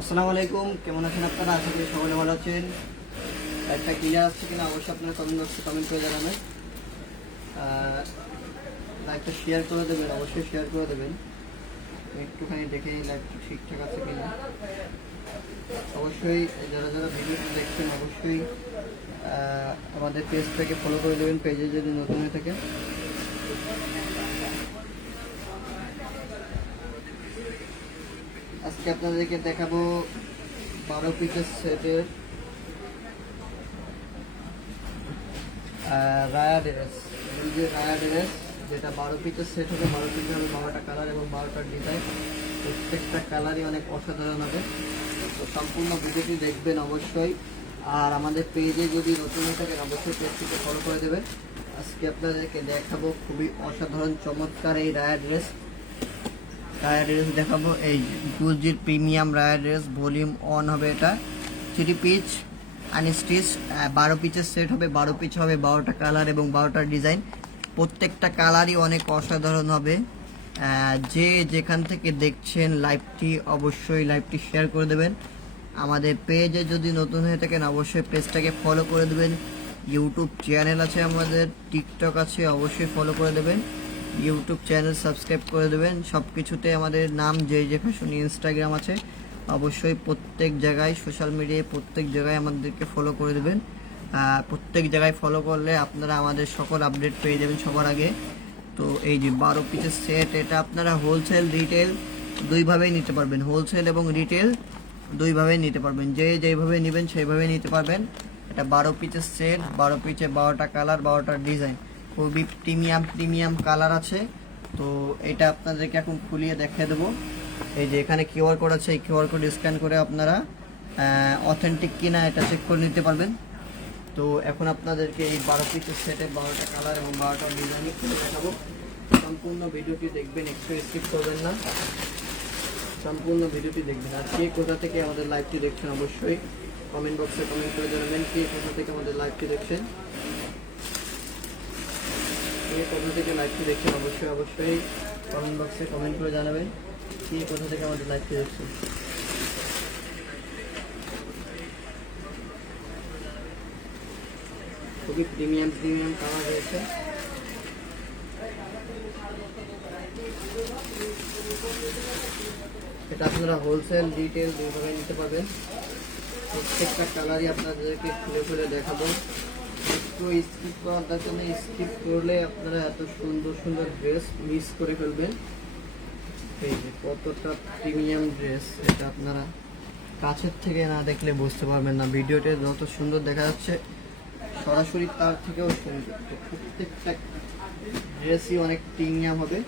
আসসালামু আলাইকুম, কেমন আছেন আপনারা? আশা করি সকলে ভালো আছেন। একটা ক্লিয়ার আসছে কিনা অবশ্যই আপনারা কমেন্ট করে জানাবেন। লাইভটা শেয়ার করে দেবেন, অবশ্যই শেয়ার করে দেবেন। একটুখানি দেখে নিই লাইভটা ঠিকঠাক আছে কিনা। অবশ্যই যারা যারা ভিডিওটি দেখছেন অবশ্যই আমাদের পেজটাকে ফলো করে দেবেন, পেজে যদি নতুন হয়ে থাকে। আজকে আপনাদেরকে দেখাবো 12 পিসের সেটের রায়া ড্রেস। এই যে রায়া ড্রেস, যেটা 12 পিসের সেট হবে, 12 পিস হবে, 12টা কালার এবং 12টা ডিজাইন। প্রত্যেকটা কালারই অনেক অসাধারণ হবে। তো সম্পূর্ণ ভিডিওটি দেখবেন অবশ্যই। আর আমাদের পেজে যদি নতুন হয়ে থাকেন অবশ্যই পেজটিকে ফলো করে দেবেন। আজকে আপনাদেরকে দেখাবো খুবই অসাধারণ চমৎকার এই রায়া ড্রেস দেখাবো। এই গুলজির প্রিমিয়াম রায়া ড্রেস ভলিউম 1 হবে। এটা 3 পিস আনস্টিচ 12 পিসের সেট হবে। 12 পিস হবে, 12টা কালার এবং 12টা ডিজাইন। প্রত্যেকটা কালারই অনেক অসাধারণ হবে। যে যেখান থেকে দেখছেন লাইভটি অবশ্যই লাইভটি শেয়ার করে দেবেন। আমাদের পেজে যদি নতুন হয়ে থাকেন অবশ্যই পেজটাকে ফলো করে দেবেন। ইউটিউব চ্যানেল আছে আমাদের, টিকটক আছে, অবশ্যই ফলো করে দেবেন। ইউটিউব চ্যানেল সাবস্ক্রাইব করে দেবেন। সব কিছুতে আমাদের নাম যে ফ্যাশন, ইনস্টাগ্রাম আছে, অবশ্যই প্রত্যেক জায়গায় সোশ্যাল মিডিয়ায় প্রত্যেক জায়গায় আমাদেরকে ফলো করে দেবেন। প্রত্যেক জায়গায় ফলো করলে আপনারা আমাদের সকল আপডেট পেয়ে যাবেন সবার আগে। তো এই যে 12 পিসের সেট, এটা আপনারা হোলসেল রিটেল দুইভাবেই নিতে পারবেন। হোলসেল এবং রিটেল দুইভাবেই নিতে পারবেন। যেইভাবে নেবেন সেইভাবেই নিতে পারবেন। এটা 12 পিসের সেট, 12 পিসে 12টা কালার, 12টা ডিজাইন। খুবই প্রিমিয়াম কালার আছে। তো এটা আপনাদেরকে এখন খুলিয়ে দেখিয়ে দেবো। এই যে এখানে কিউআর কোড আছে, এই কিউআর কোড স্ক্যান করে আপনারা অথেন্টিক কিনা এটা চেক করে নিতে পারবেন। তো এখন আপনাদেরকে এই 12 পিসের সেটে 12টা কালার এবং 12টা ডিজাইন খুলে দেখাবো। সম্পূর্ণ ভিডিওটি দেখবেন, একটু স্কিপ করবেন না, সম্পূর্ণ ভিডিওটি দেখবেন। আর কে কোথা থেকে আমাদের লাইভটি দেখছেন অবশ্যই কমেন্ট বক্সে কমেন্ট করে জানাবেন। কে কোথা থেকে আমাদের লাইভটি দেখছেন, কে কোথা থেকে লাইভটি দেখছেন অবশ্যই কমেন্ট বক্সে কমেন্ট করে জানাবেন। কে কোথা থেকে আমাদের লাইভটি দেখছেন। খুবই প্রিমিয়াম কালার রয়েছে। এটা আপনারা হোলসেল রিটেল দুইভাবে নিতে পারবেন। প্রত্যেকটা কালারই আপনাদেরকে খুলে দেখাবো। একটু স্কিপ করার দরকার নেই, স্কিপ করলে আপনারা এত সুন্দর ড্রেস মিস করে ফেলবেন। এই যে কতটা প্রিমিয়াম ড্রেস, এটা আপনারা কাছের থেকে না দেখলে বুঝতে পারবেন না। ভিডিওতে যত সুন্দর দেখা যাচ্ছে সরাসরি তার থেকেও সুন্দর। তো প্রত্যেকটা ড্রেসই অনেক প্রিমিয়াম হবে।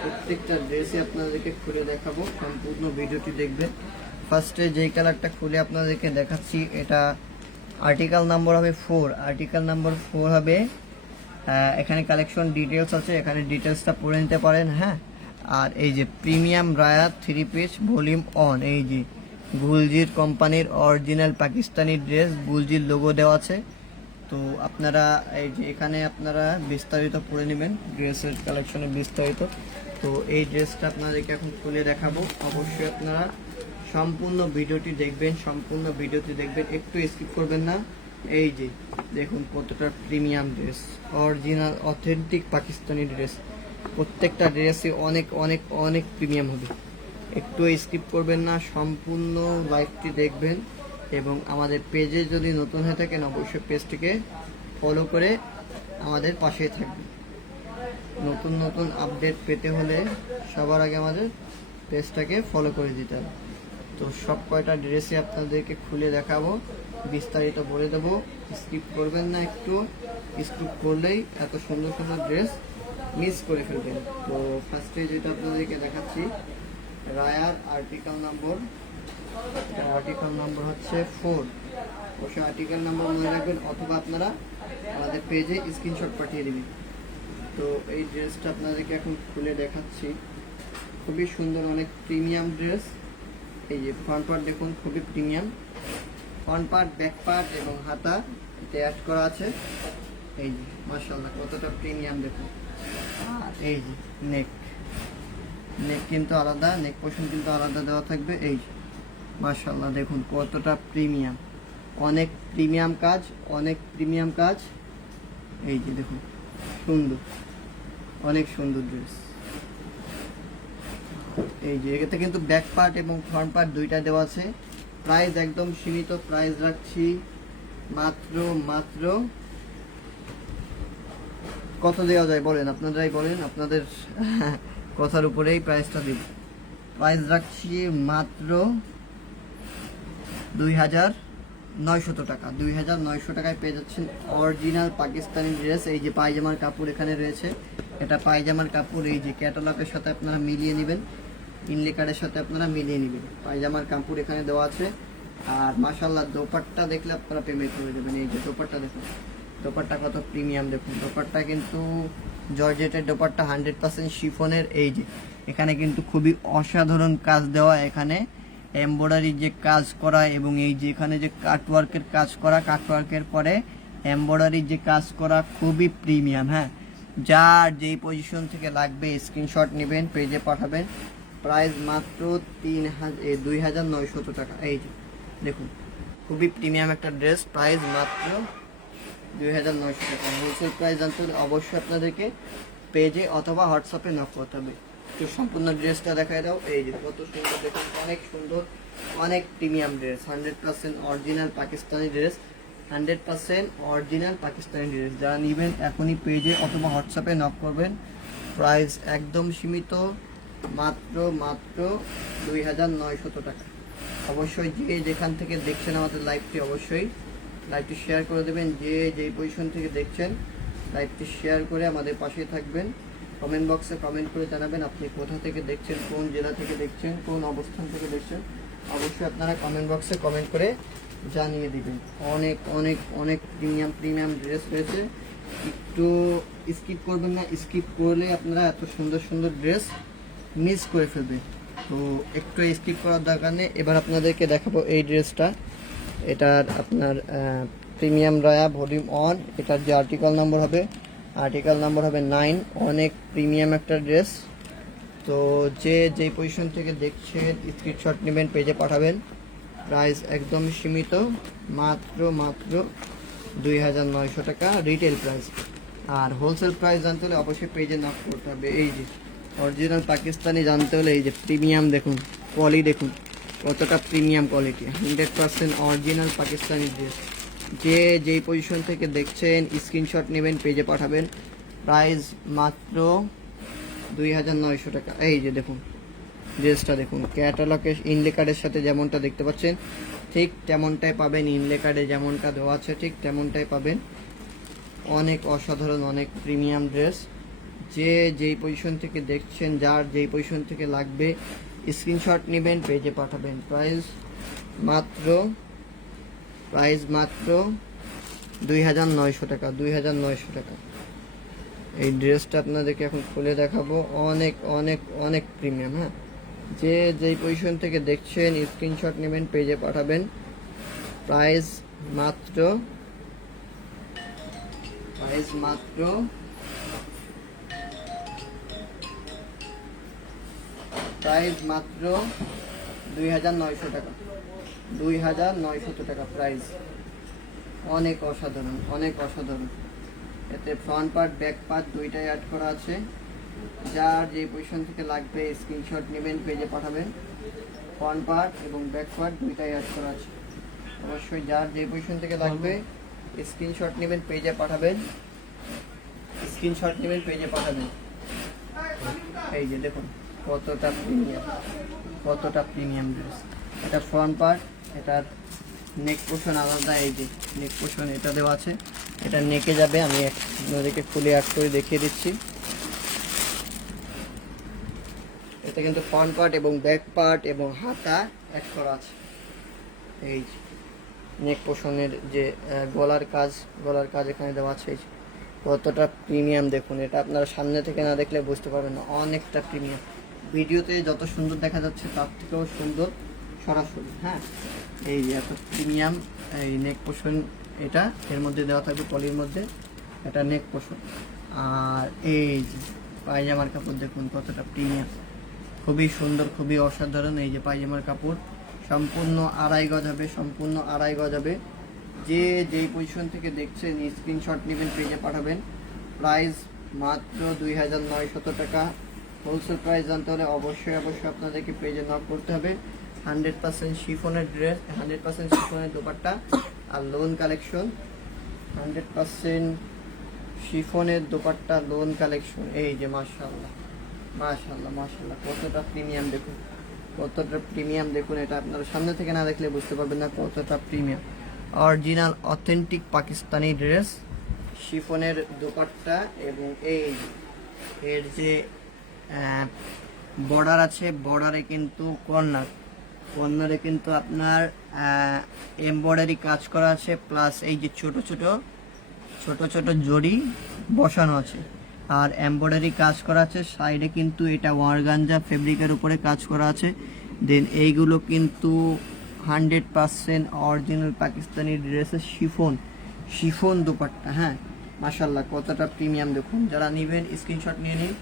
প্রত্যেকটা ড্রেসই আপনাদেরকে খুলে দেখাবো, সম্পূর্ণ ভিডিওটি দেখবেন। ফার্স্টে যেই কালারটা খুলে আপনাদেরকে দেখাচ্ছি, এটা আর্টিকেল নাম্বার হবে 4। আর্টিকেল নাম্বার 4 হবে। এখানে কালেকশন ডিটেলস আছে, এখানে ডিটেলসটা পড়ে নিতে পারেন। হ্যাঁ, আর এই যে প্রিমিয়াম রায়া 3 পিস ভলিউম 1, এই যে গুলজির কোম্পানির অরিজিনাল পাকিস্তানি ড্রেস, গুলজির লোগো দেওয়া আছে। তো আপনারা এই যে এখানে আপনারা বিস্তারিত পড়ে নেবেন, ড্রেসের কালেকশনের বিস্তারিত। তো এই ড্রেসটা আপনাদেরকে এখন খুলে দেখাবো। অবশ্যই আপনারা সম্পূর্ণ ভিডিওটি দেখবেন, একটু স্কিপ করবেন না। এই যে দেখুন কতটা premium dress, original authentic Pakistani dress. প্রত্যেকটা ড্রেসই অনেক প্রিমিয়াম হবে। একটু স্কিপ করবেন না, সম্পূর্ণ লাইভটি দেখবেন। এবং আমাদের পেজে যদি নতুন হয়ে থাকেন অবশ্যই পেজটিকে ফলো করে আমাদের পাশেই থাকবেন। নতুন আপডেট পেতে হলে সবার আগে আমাদের পেজটাকে ফলো করে দিতে হবে। তো সব কয়টা ড্রেসই আপনাদেরকে খুলে দেখাবো, বিস্তারিত বলে দেবো। স্কিপ করবেন না, একটু স্কিপ করলেই এত সুন্দর ড্রেস মিস করে ফেলবেন। তো ফার্স্টে যেটা আপনাদেরকে দেখাচ্ছি, রায়ার আর্টিকেল নাম্বার হচ্ছে 4। অবশ্যই আর্টিকেল নাম্বার মনে রাখবেন, অথবা আপনারা আমাদের পেজে স্ক্রিনশট পাঠিয়ে দেবেন। তো এই ড্রেসটা আপনাদেরকে এখন খুলে দেখাচ্ছি। খুবই সুন্দর, অনেক প্রিমিয়াম ড্রেস। এই যে ফ্রন্ট পার্ট দেখুন, খুবই premium. Front part, back part এবং হাতা এতে অ্যাড করা আছে। এই যে মাশাআল্লাহ কতটা প্রিমিয়াম দেখুন। আর এই যে নেক কিন্তু আলাদা, নেক পোর্শন কিন্তু আলাদা দেওয়া থাকবে। এই মাশাআল্লাহ দেখুন কতটা প্রিমিয়াম, অনেক প্রিমিয়াম কাজ, অনেক প্রিমিয়াম কাজ। এই যে দেখুন সুন্দর, অনেক সুন্দর ড্রেস। এই যে এতে কিন্তু ব্যাক পার্ট এবং ফ্রন্ট পার্ট দুইটা দেওয়া আছে। প্রাইস একদম সীমিত, প্রাইস রাখছি মাত্র মাত্র কত দেওয়া যায় বলেন, আপনারাই বলেন, আপনাদের কথার উপরেই প্রাইসটা দিব। প্রাইস রাখছি মাত্র 2900 টাকা। 2900 টাকায় পেয়ে যাচ্ছেন অরিজিনাল পাকিস্তানি ড্রেস। এই যে পায়জামার কাপড় এখানে রয়েছে, এটা পায়জামার কাপড়। এই যে ক্যাটালগের সাথে আপনারা মিলিয়ে নেবেন, ইনলে কার্ডের সাথে আপনারা মিলিয়ে নেবেন। পায়জামার কাপড় এখানে দেওয়া আছে। আর মাশাআল্লাহ দোপাট্টা দেখলে আপনারা পেমেন্ট করে দেবেন। এই যে দোপাট্টা দেখুন, দোপাট্টা কত প্রিমিয়াম দেখুন। দোপাট্টা কিন্তু জর্জেটের দোপাট্টা, 100% শিফনের। এই যে এখানে কিন্তু খুবই অসাধারণ কাজ দেওয়া, এখানে এমব্রয়ডারি যে কাজ করা এবং এই যে এখানে যে কাটওয়ার্কের কাজ করা, কাটওয়ার্কের পরে এমব্রয়ডারি যে কাজ করা, খুবই প্রিমিয়াম। হ্যাঁ, যার যেই পজিশন থেকে লাগবে স্ক্রিনশট নেবেন, পেজে পাঠাবেন। প্রাইস মাত্র 2900 টাকা। এই যে দেখুন খুবই প্রিমিয়াম একটা ড্রেস, প্রাইস মাত্র 2900 টাকা। হোলসেল প্রাইস জানতে হলে অবশ্যই আপনাদেরকে পেজে অথবা হোয়াটসঅ্যাপে নক করতে হবে। তো সম্পূর্ণ ড্রেসটা দেখাই দাও। এই যে কত সুন্দর দেখুন, অনেক সুন্দর, অনেক premium dress, 100% original Pakistani dress, 100% original Pakistani dress. যারা নেবেন এখনই পেজে অথবা হোয়াটসঅ্যাপে নক করবেন। প্রাইস একদম সীমিত, মাত্র মাত্র 2900 টাকা। অবশ্যই যে যেখান থেকে দেখছেন আমাদের লাইভটি, অবশ্যই লাইভটি শেয়ার করে দেবেন। যে যেই পজিশন থেকে দেখছেন লাইভটি শেয়ার করে আমাদের পাশে থাকবেন। কমেন্ট বক্সে কমেন্ট করে জানাবেন আপনি কোথা থেকে দেখছেন, কোন জেলা থেকে দেখছেন, কোন অবস্থান থেকে দেখছেন। অবশ্যই আপনারা কমেন্ট বক্সে কমেন্ট করে জানিয়ে দিবেন। অনেক অনেক অনেক প্রিমিয়াম প্রিমিয়াম ড্রেস রয়েছে, একটু স্কিপ করবেন না, স্কিপ করলে আপনারা এত সুন্দর সুন্দর ড্রেস মিস করে ফেলবেন। তো একটু স্কিপ করার দরকার নেই। এবার আপনাদেরকে দেখাবো এই ড্রেসটা। এটার আপনার প্রিমিয়াম রায়া ভলিউম 1, এটার যে আর্টিকেল নাম্বার হবে, আর্টিকেল নাম্বার হবে 9। অনেক প্রিমিয়াম একটা ড্রেস। তো যে যেই পজিশন থেকে দেখছেন স্ক্রিনশট নেবেন, পেজে পাঠাবেন। প্রাইস একদম সীমিত, মাত্র মাত্র 2900 টাকা রিটেল প্রাইস। আর হোলসেল প্রাইস জানতে হলে অবশ্যই পেজে নক করতে হবে। এই যে অরিজিনাল পাকিস্তানি জানতে হলে এই যে প্রিমিয়াম দেখুন, কোয়ালিটি দেখুন কতটা premium quality, 100% original Pakistani dress. যে যেই পজিশন থেকে দেখছেন স্ক্রিনশট নেবেন, পেজে পাঠাবেন। প্রাইস মাত্র 2900 টাকা। এই যে দেখুন ড্রেসটা দেখুন, ক্যাটালগের ইনলে কার্ডের সাথে যেমনটা দেখতে পাচ্ছেন ঠিক তেমনটাই পাবেন। ইনলে কার্ডে যেমনটা দেওয়া আছে ঠিক তেমনটাই পাবেন। অনেক অসাধারণ, অনেক প্রিমিয়াম ড্রেস। যে যেই পজিশন থেকে দেখছেন, যার যেই পজিশন থেকে লাগবে স্ক্রিনশট নেবেন, পেজে পাঠাবেন। প্রাইস মাত্র 2900 টাকা। 2900 টাকা। এই ড্রেসটা আপনাদেরকে এখন খুলে দেখাবো। অনেক অনেক অনেক প্রিমিয়াম। হ্যাঁ, যে যেই পজিশন থেকে দেখছেন স্ক্রিনশট নেবেন, পেজে পাঠাবেন। প্রাইস মাত্র 2900 টাকা। 2900 টাকা প্রাইস। অনেক অসাধারণ, অনেক অসাধারণ। এতে ফ্রন্ট পার্ট ব্যাক পার্ট দুইটাই অ্যাড করা আছে। যার যে পজিশন থেকে লাগবে স্ক্রিনশট নেবেন, পেজে পাঠাবেন। ফ্রন্ট পার্ট এবং ব্যাক পার্ট দুইটাই অ্যাড করা আছে। অবশ্যই যার যে পজিশন থেকে লাগবে স্ক্রিনশট নেবেন, পেজে পাঠাবেন। স্ক্রিনশট নেবেন, পেজে পাঠাবেন। এই যে দেখুন কতটা প্রিমিয়াম, কতটা প্রিমিয়াম ড্রেস। এটা ফ্রন্ট পার্ট, এটার নেক পোর্শন আলাদা। এই যে নেক পোর্শন এটা দেওয়া আছে, এটা নেকে যাবে। আমি আপনাদেরকে খুলে অ্যাড করে দেখিয়ে দিচ্ছি। এটা কিন্তু ফ্রন্ট পার্ট এবং ব্যাক পার্ট এবং হাতা অ্যাড করা আছে। এই যে নেক পোর্শনের যে গলার কাজ এখানে দেওয়া আছে। এই যে কতটা প্রিমিয়াম দেখুন। এটা আপনারা সামনে থেকে না দেখলে বুঝতে পারবেন না, অনেকটা প্রিমিয়াম। ভিডিওতে যত সুন্দর দেখা যাচ্ছে তার থেকেও সুন্দর সরাসরি। হ্যাঁ, এই যে এত প্রিমিয়াম এই নেক পোর্শন, এটা এর মধ্যে দেওয়া থাকবে পলির মধ্যে, এটা নেক পোর্শন। আর এই যে পায়জামার কাপড় দেখুন কতটা প্রিমিয়াম, খুবই সুন্দর, খুবই অসাধারণ। এই যে পায়জামার কাপড় সম্পূর্ণ আড়াই গজ হবে, সম্পূর্ণ আড়াই গজ হবে। যে যেই পজিশন থেকে দেখছেন স্ক্রিনশট নেবেন, পেজে পাঠাবেন। প্রাইস মাত্র 2900 টাকা। হোলসেল প্রাইস জানতে হলে অবশ্যই আপনাদেরকে পেজে নক করতে হবে। 100% শিফনের ড্রেস, 100% শিফনের দোপাট্টা আর লোন কালেকশন, 100% শিফনের দোপাট্টা লোন কালেকশন। এই যে মাশাআল্লাহ মাশাআল্লাহ মাশাআল্লাহ, কতটা প্রিমিয়াম দেখুন, কতটা প্রিমিয়াম দেখুন। এটা আপনারা সামনে থেকে না দেখলে বুঝতে পারবেন না কতটা premium. Original authentic Pakistani dress, শিফনের দোপাট্টা এবং এই এর যে বর্ডার আছে, বর্ডারে কিন্তু কর্নারে কিন্তু আপনার এমব্রয়ডারি কাজ করা আছে, প্লাস এই যে ছোট ছোট জড়ি বসানো আছে আর এমব্রয়ডারি কাজ করা আছে। সাইডে কিন্তু এটা ওয়ারগাঞ্জা ফেব্রিকের উপরে কাজ করা আছে। দেন এইগুলো কিন্তু 100% অরিজিনাল পাকিস্তানি ড্রেসের শিফন দোপাট্টা। হ্যাঁ মাশাআল্লাহ, কতটা প্রিমিয়াম দেখুন। যারা নেবেন স্ক্রিনশট নিয়ে নিন,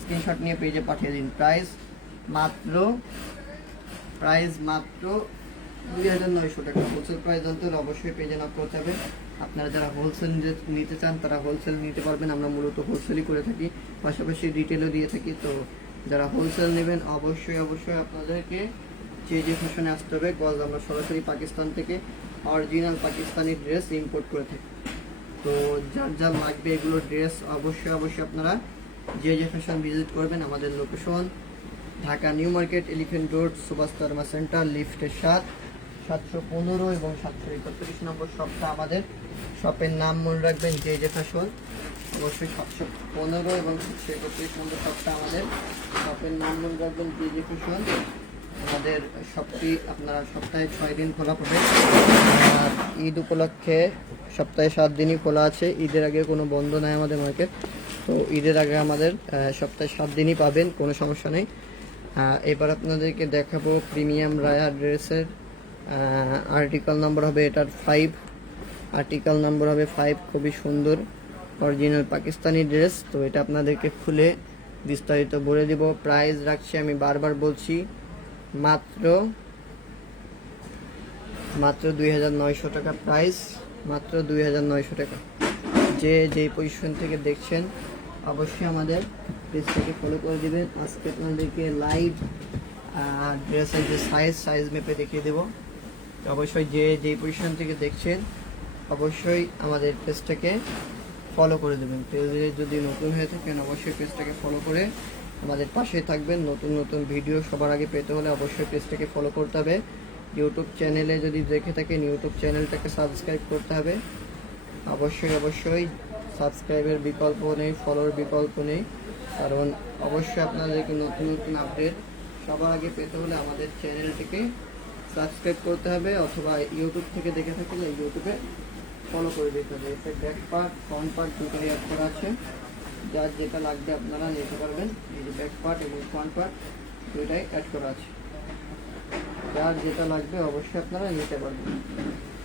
স্ক্রিনশট নিয়ে পেজে পাঠিয়ে দিন। প্রাইস মাত্র 2900 টাকা। হোলসেল প্রাইস জানতে হলে অবশ্যই পেজে নক করতে হবে। আপনারা যারা হোলসেল নিতে চান তারা হোলসেল নিতে পারবেন। আমরা মূলত হোলসেলই করে থাকি, পাশাপাশি রিটেলও দিয়ে থাকি। তো যারা হোলসেল নেবেন অবশ্যই আপনাদেরকে যে ফ্যাশনে আসতে হবে। গজ আমরা সরাসরি পাকিস্তান থেকে অরিজিনাল পাকিস্তানি ড্রেস ইম্পোর্ট করে থাকি। তো যার লাগবে এগুলো ড্রেস অবশ্যই আপনারা যে ফ্যাশন ভিজিট করবেন। আমাদের location Dhaka new market, elephant road, Subhash pharma centre, লিফটের 715 এবং 731 নম্বর শপটা আমাদের। শপের নাম মনে রাখবেন যে ফ্যাশন। অবশ্যই 715 এবং 731 নম্বর শপটা আমাদের। শপের নাম মনে রাখবেন যে ফ্যাশন। আমাদের শপটি আপনারা সপ্তাহে 6 দিন খোলা পাবেন। আর ঈদ উপলক্ষে সপ্তাহে 7 দিনই খোলা আছে। ঈদের আগে কোনো বন্ধ নাই আমাদের মার্কেট। তো ঈদের আগে আমাদের সপ্তাহে 7 দিনই পাবেন, কোনো সমস্যা নেই। এবার আপনাদেরকে দেখাবো প্রিমিয়াম রায়া ড্রেসের আর্টিকেল নাম্বার হবে এটার 5, আর্টিকেল নাম্বার হবে 5। খুবই সুন্দর অরিজিনাল পাকিস্তানি ড্রেস। তো এটা আপনাদেরকে খুলে বিস্তারিত বলে দিব। প্রাইস রাখছি, আমি বারবার বলছি, মাত্র 2900 টাকা। প্রাইস মাত্র 2900 টাকা। যেই পজিশন থেকে দেখছেন অবশ্যই আমাদের পেজটাকে ফলো করে দিবেন। আজকে আপনাদেরকে লাইভ ড্রেসের যে সাইজ মেপে দেখিয়ে দেবো। অবশ্যই যেই পজিশন থেকে দেখছেন অবশ্যই আমাদের পেজটাকে ফলো করে দেবেন। পেজে যদি নতুন হয়ে থাকেন অবশ্যই পেজটাকে ফলো করে আমাদের পাশে থাকবেন। নতুন ভিডিও সবার আগে পেতে হলে অবশ্যই পেজটাকে ফলো করতে হবে। ইউটিউব চ্যানেলে যদি দেখে থাকেন ইউটিউব চ্যানেলটাকে সাবস্ক্রাইব করতে হবে। অবশ্যই সাবস্ক্রাইবের বিকল্প নেই, ফলোর বিকল্প নেই। কারণ অবশ্যই আপনাদেরকে নতুন আপডেট সবার আগে পেতে হলে আমাদের চ্যানেলটিকে সাবস্ক্রাইব করতে হবে, অথবা ইউটিউব থেকে দেখে থাকলে ইউটিউবে ফলো করে দিতে হবে। এতে ব্যাক পার্ট ফ্রন্ট পার্ট দুটোই অ্যাড করা আছে। যার যেটা লাগবে আপনারা নিতে পারবেন। এই যে ব্যাক পার্ট এবং ফ্রন্ট পার্ট দুইটাই অ্যাড করা আছে। যার যেটা লাগবে অবশ্যই আপনারা নিতে পারবেন।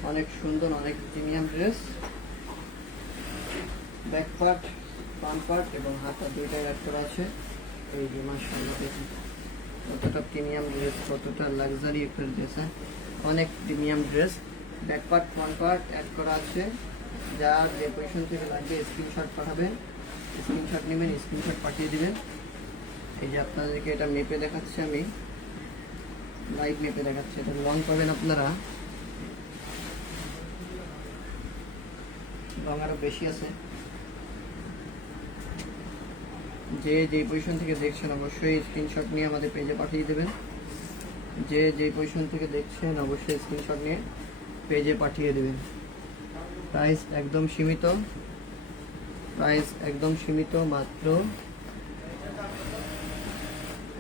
অনেক সুন্দর, অনেক premium dress. Back part, front part এবং হাতা দুইটাই অ্যাড করা আছে। এই যে মাশাআল্লাহ দেখুন কতটা প্রিমিয়াম ড্রেস, কতটা লাক্সারি একটা ড্রেস। অনেক premium dress. Back part front part add করা আছে। যার যে পজিশন থেকে লাগবে স্ক্রিনশট পাঠাবেন, স্ক্রিনশট নেবেন, স্ক্রিনশট পাঠিয়ে দিবেন। এই যে আপনাদেরকে এটা মেপে দেখাচ্ছি, আমি লাইভ মেপে দেখাচ্ছি। এটা লং পাবেন আপনারা, লং আরও বেশি আছে। যেই পজিশন থেকে দেখছেন অবশ্যই স্ক্রিনশট নিয়ে আমাদের পেজে পাঠিয়ে দেবেন। যেই পজিশন থেকে দেখছেন অবশ্যই স্ক্রিনশট নিয়ে পেজে পাঠিয়ে দেবেন। প্রাইস একদম সীমিত, মাত্র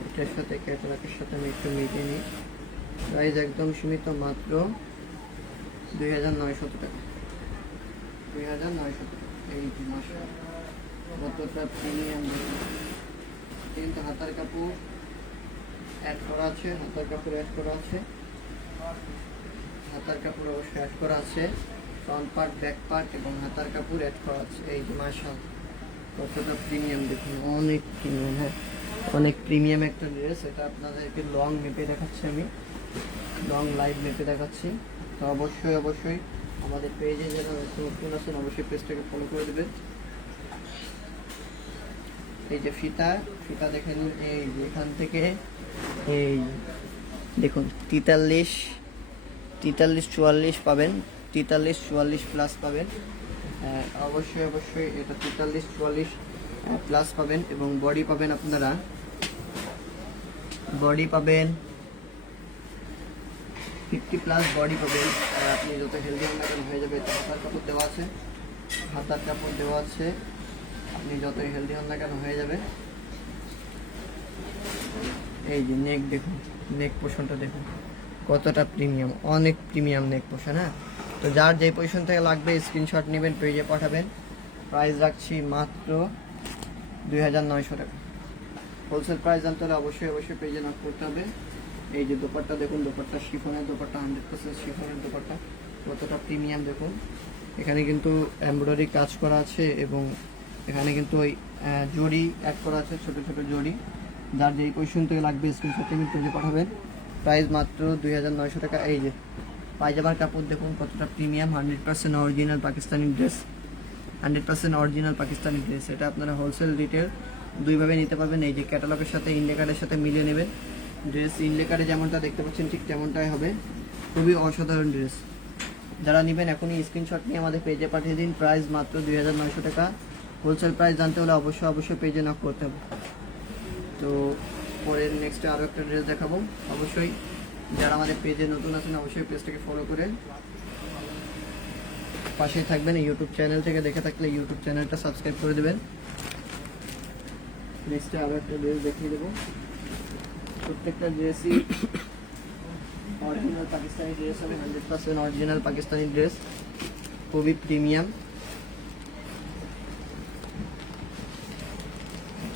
এটার সাথে ক্যাটালগের সাথে আমি একটু মিটিয়ে নিই। প্রাইস একদম সীমিত, মাত্র 2900 টাকা। 2900 টাকা। এই মাশাআল্লাহ কতটা প্রিমিয়াম। কিন্তু হাতার কাপড় অ্যাড করা আছে, হাতার কাপড় অবশ্যই অ্যাড করা আছে। ফ্রন্ট পার্ট, ব্যাক পার্ট এবং হাতার কাপড় অ্যাড করা আছে। এই যে মাশাআল্লাহ কতটা প্রিমিয়াম দেখুন, অনেক প্রিমিয়াম। হ্যাঁ অনেক প্রিমিয়াম একটা ড্রেস। এটা আপনাদেরকে লং মেপে দেখাচ্ছি আমি। লং লাইভ মেপে দেখাচ্ছি। তো অবশ্যই অবশ্যই আমাদের পেজে যারা নতুন আছেন অবশ্যই পেজটাকে ফলো করে দেবেন। এই যে ফিতা দেখেন, এই এখান থেকে এই দেখুন 43, 44 পাবেন, 43, 44 প্লাস পাবেন। অবশ্যই অবশ্যই এটা 43, 44 প্লাস পাবেন। এবং বডি পাবেন আপনারা, বডি পাবেন 50 প্লাস বডি পাবেন। আপনি যত হেলদি হন না কেন হয়ে যাবে। হাতার কাপড় দেওয়া আছে, হাতার কাপড় দেওয়া আছে, আপনি যতই হেলদি হন না কেন হয়ে যাবে। এই যে নেক দেখুন, নেক পোর্শনটা দেখুন কতটা প্রিমিয়াম, অনেক প্রিমিয়াম নেক পোর্শন। হ্যাঁ, তো যার যে পজিশন থেকে লাগবে স্ক্রিনশট নেবেন, পেজে পাঠাবেন। প্রাইস রাখছি মাত্র 2900 টাকা। হোলসেল প্রাইস জানতে হলে অবশ্যই অবশ্যই পেজে নক করতে হবে। এই যে দোপাট্টা দেখুন, দোপাট্টা শিফনের দোপাট্টা, 100% শিফনের দোপাট্টা, কতটা প্রিমিয়াম দেখুন। এখানে কিন্তু এমব্রয়ডারি কাজ করা আছে এবং এখানে কিন্তু ওই জড়ি অ্যাড করা আছে, ছোট ছোট জড়ি। যার যেই পজিশন থেকে লাগবে স্ক্রিনশট নিয়ে পেজে পাঠাবেন। প্রাইস মাত্র 2900 টাকা। এই যে পায়জামার কাপড় দেখুন কতটা premium, 100% original Pakistani dress, 100% original Pakistani dress. এটা আপনারা হোলসেল রিটেল দুইভাবে নিতে পারবেন। এই যে ক্যাটালগের সাথে ইন্ডিকার্ডের সাথে মিলিয়ে নেবেন। ড্রেস ইন্ডিকার্ডে যেমনটা দেখতে পাচ্ছেন ঠিক তেমনটাই হবে, খুবই অসাধারণ ড্রেস। যারা নেবেন এখনই স্ক্রিনশট নিয়ে আমাদের পেজে পাঠিয়ে দিন। প্রাইস মাত্র 2900 টাকা। হোলসেল প্রাইস জানতে হলে অবশ্যই অবশ্যই পেজে নক করতে হবে। তো পরের নেক্সটে আরও একটা ড্রেস দেখাবো। অবশ্যই যারা আমাদের পেজে নতুন আছেন অবশ্যই পেজটাকে ফলো করে পাশেই থাকবেন। ইউটিউব চ্যানেল থেকে দেখে থাকলে ইউটিউব চ্যানেলটা সাবস্ক্রাইব করে দেবেন। নেক্সটে আরও একটা ড্রেস দেখিয়ে দেবো। প্রত্যেকটা ড্রেসই অরিজিনাল পাকিস্তানি ড্রেস হবে, 100% অরিজিনাল পাকিস্তানি ড্রেস, খুবই প্রিমিয়াম।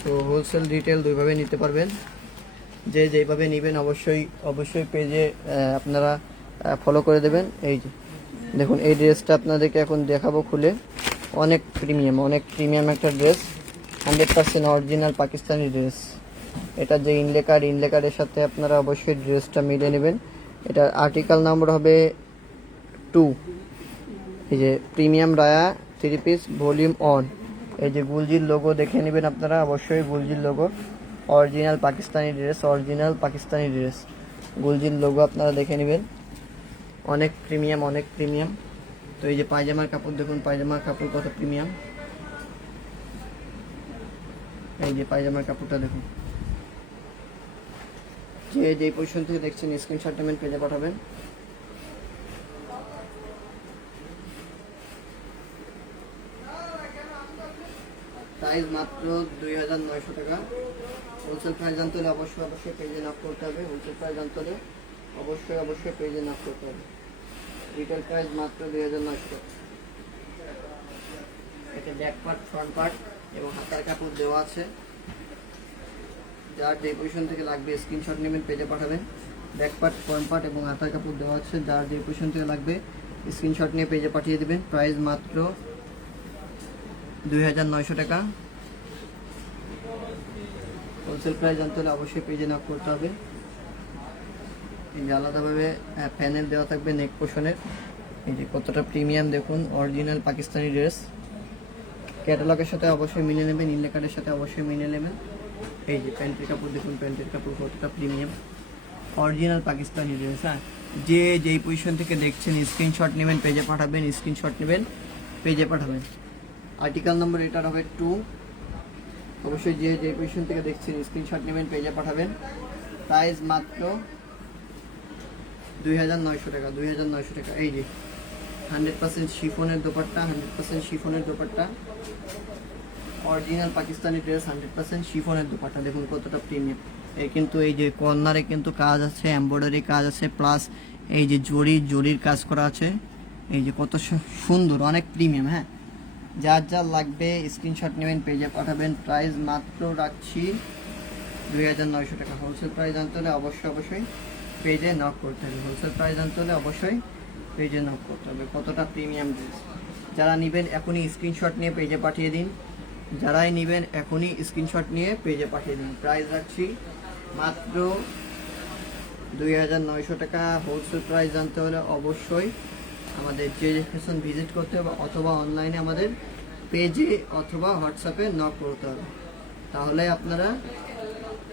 তো হোলসেল রিটেল দুইভাবে নিতে পারবেন। যে যেইভাবে নেবেন অবশ্যই অবশ্যই পেজে আপনারা ফলো করে দেবেন। এই যে দেখুন এই ড্রেসটা আপনাদেরকে এখন দেখাবো খুলে, অনেক প্রিমিয়াম একটা ড্রেস, 100% অরিজিনাল পাকিস্তানি ড্রেস। এটা যে ইনলেকারের সাথে আপনারা অবশ্যই ড্রেসটা মিলিয়ে নেবেন। এটার আর্টিকেল নাম্বার হবে 2। এই যে premium Raya 3 piece volume one. এই যে গুলজির লোগো দেখে নেবেন আপনারা, অবশ্যই গুলজির logo, original Pakistani dress, original Pakistani dress, গুলজির লোগো আপনারা দেখে নেবেন। অনেক প্রিমিয়াম। তো এই যে পায়জামার কাপড় দেখুন, পায়জামার কাপড় কত প্রিমিয়াম। এই যে পায়জামার কাপড়টা দেখুন। যে যেই পজিশন থেকে দেখছেন স্ক্রিনশট নেবেন, পেজে পাঠাবেন। প্রাইস মাত্র 2900 টাকা। হোলসেল প্রাইস জানতে হলে অবশ্যই অবশ্যই পেজে নক করতে হবে। হোলসেল প্রাইস জানতে হলে অবশ্যই অবশ্যই পেজে নক করতে হবে। রিটেল প্রাইস মাত্র 2900 টাকা। এতে ব্যাক পার্ট, ফ্রন্ট পার্ট এবং হাতার কাপড় দেওয়া আছে। যার যে পজিশন থেকে লাগবে স্ক্রিনশট নেবেন, পেজে পাঠাবেন। ব্যাক পার্ট, ফ্রন্ট পার্ট এবং হাতার কাপড় দেওয়া আছে। যার যে পজিশন থেকে লাগবে স্ক্রিনশট নিয়ে পেজে পাঠিয়ে দেবেন। প্রাইস মাত্র 2900 টাকা। হোলসেল প্রাইস জানতে হলে অবশ্যই পেজে নক করতে হবে। এই যে আলাদাভাবে প্যানেল দেওয়া থাকবে নেক পোর্শনের। এই যে কতটা প্রিমিয়াম দেখুন, অরিজিনাল পাকিস্তানি ড্রেস। ক্যাটালগের সাথে অবশ্যই মিলিয়ে নেবেন, ইনলেকারের সাথে অবশ্যই মিলিয়ে নেবেন। এই যে প্যান্টের কাপড় দেখুন, প্যান্টের কাপড় কতটা প্রিমিয়াম, অরিজিনাল পাকিস্তানি ড্রেস। হ্যাঁ, যে যেই পজিশন থেকে দেখছেন স্ক্রিনশট নেবেন, পেজে পাঠাবেন, স্ক্রিনশট নেবেন, পেজে পাঠাবেন। আর্টিকেল নম্বর এটার হবে 2। অবশ্যই যে যেই পজিশন থেকে দেখছেন স্ক্রিনশট নেবেন, পেজে পাঠাবেন। প্রাইস মাত্র 2900 টাকা। 2900 টাকা। এই যে 100% শিফনের দোপাট্টা, 100% শিফনের দোপাট্টা, অরিজিনাল পাকিস্তানি ড্রেস, 100% শিফনের দোপাট্টা দেখুন কতটা প্রিমিয়াম। এই কিন্তু এই যে কর্নারে কিন্তু কাজ আছে, এমব্রয়ডারি কাজ আছে, প্লাস এই যে জরির কাজ করা আছে। এই যে কত সুন্দর, অনেক প্রিমিয়াম। হ্যাঁ, যার যার লাগবে স্ক্রিনশট নেবেন, পেজে পাঠাবেন। প্রাইস মাত্র রাখছি 2900 টাকা। হোলসেল প্রাইস জানতে হলে অবশ্যই অবশ্যই পেজে নক করতে হবে। হোলসেল প্রাইস জানতে হলে অবশ্যই পেজে নক করতে হবে। কতটা প্রিমিয়াম ড্রেস। যারা নেবেন এখনই স্ক্রিনশট নিয়ে পেজে পাঠিয়ে দিন। যারাই নেবেন এখনই স্ক্রিনশট নিয়ে পেজে পাঠিয়ে দিন। প্রাইস রাখছি মাত্র 2900 টাকা। হোলসেল প্রাইস জানতে হলে অবশ্যই আমাদের যে ফ্যাশন ভিজিট করতে হবে অথবা অনলাইনে আমাদের পেজে অথবা হোয়াটসঅ্যাপে নক করতে হবে, তাহলে আপনারা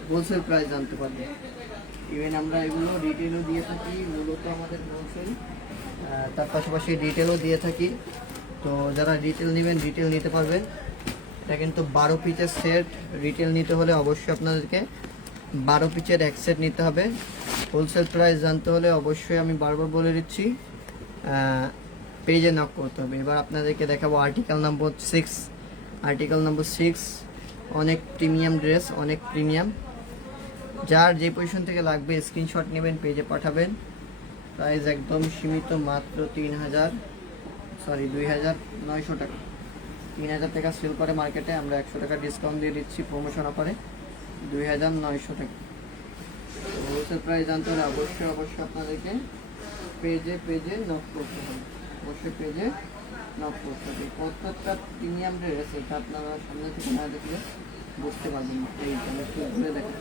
হোলসেল প্রাইস জানতে পারবেন। ইভেন আমরা এগুলো রিটেলও দিয়ে থাকি, মূলত আমাদের হোলসেল, তার পাশাপাশি রিটেলও দিয়ে থাকি। তো যারা রিটেল নেবেন রিটেল নিতে পারবেন। এটা কিন্তু 12 পিসের সেট, রিটেল নিতে হলে অবশ্যই আপনাদেরকে 12 পিসের এক সেট নিতে হবে। হোলসেল প্রাইস জানতে হলে অবশ্যই আমি বারবার বলে দিচ্ছি পেজে নক করতে হবে। এবার আপনাদেরকে দেখাবো আর্টিকেল নাম্বার 6। আর্টিকেল নাম্বার 6 অনেক প্রিমিয়াম ড্রেস, অনেক প্রিমিয়াম। যার যে পজিশন থেকে লাগবে স্ক্রিনশট নেবেন, পেজে পাঠাবেন। প্রাইস একদম সীমিত, মাত্র 2900 টাকা। 3000 টাকা সেল করে মার্কেটে, আমরা 100 টাকা ডিসকাউন্ট দিয়ে দিচ্ছি প্রমোশন অফারে, 2900 টাকা। হোলসেল প্রাইস জানতে হলে অবশ্যই আপনাদেরকে পেজে নক করতে হবে, অবশ্যই পেজে নক করতে হবে। কতটা প্রিমিয়াম ড্রেস এটা আপনারা সামনে থেকে না দেখলে বুঝতে পারবেন না। এই ঘুরে দেখেন।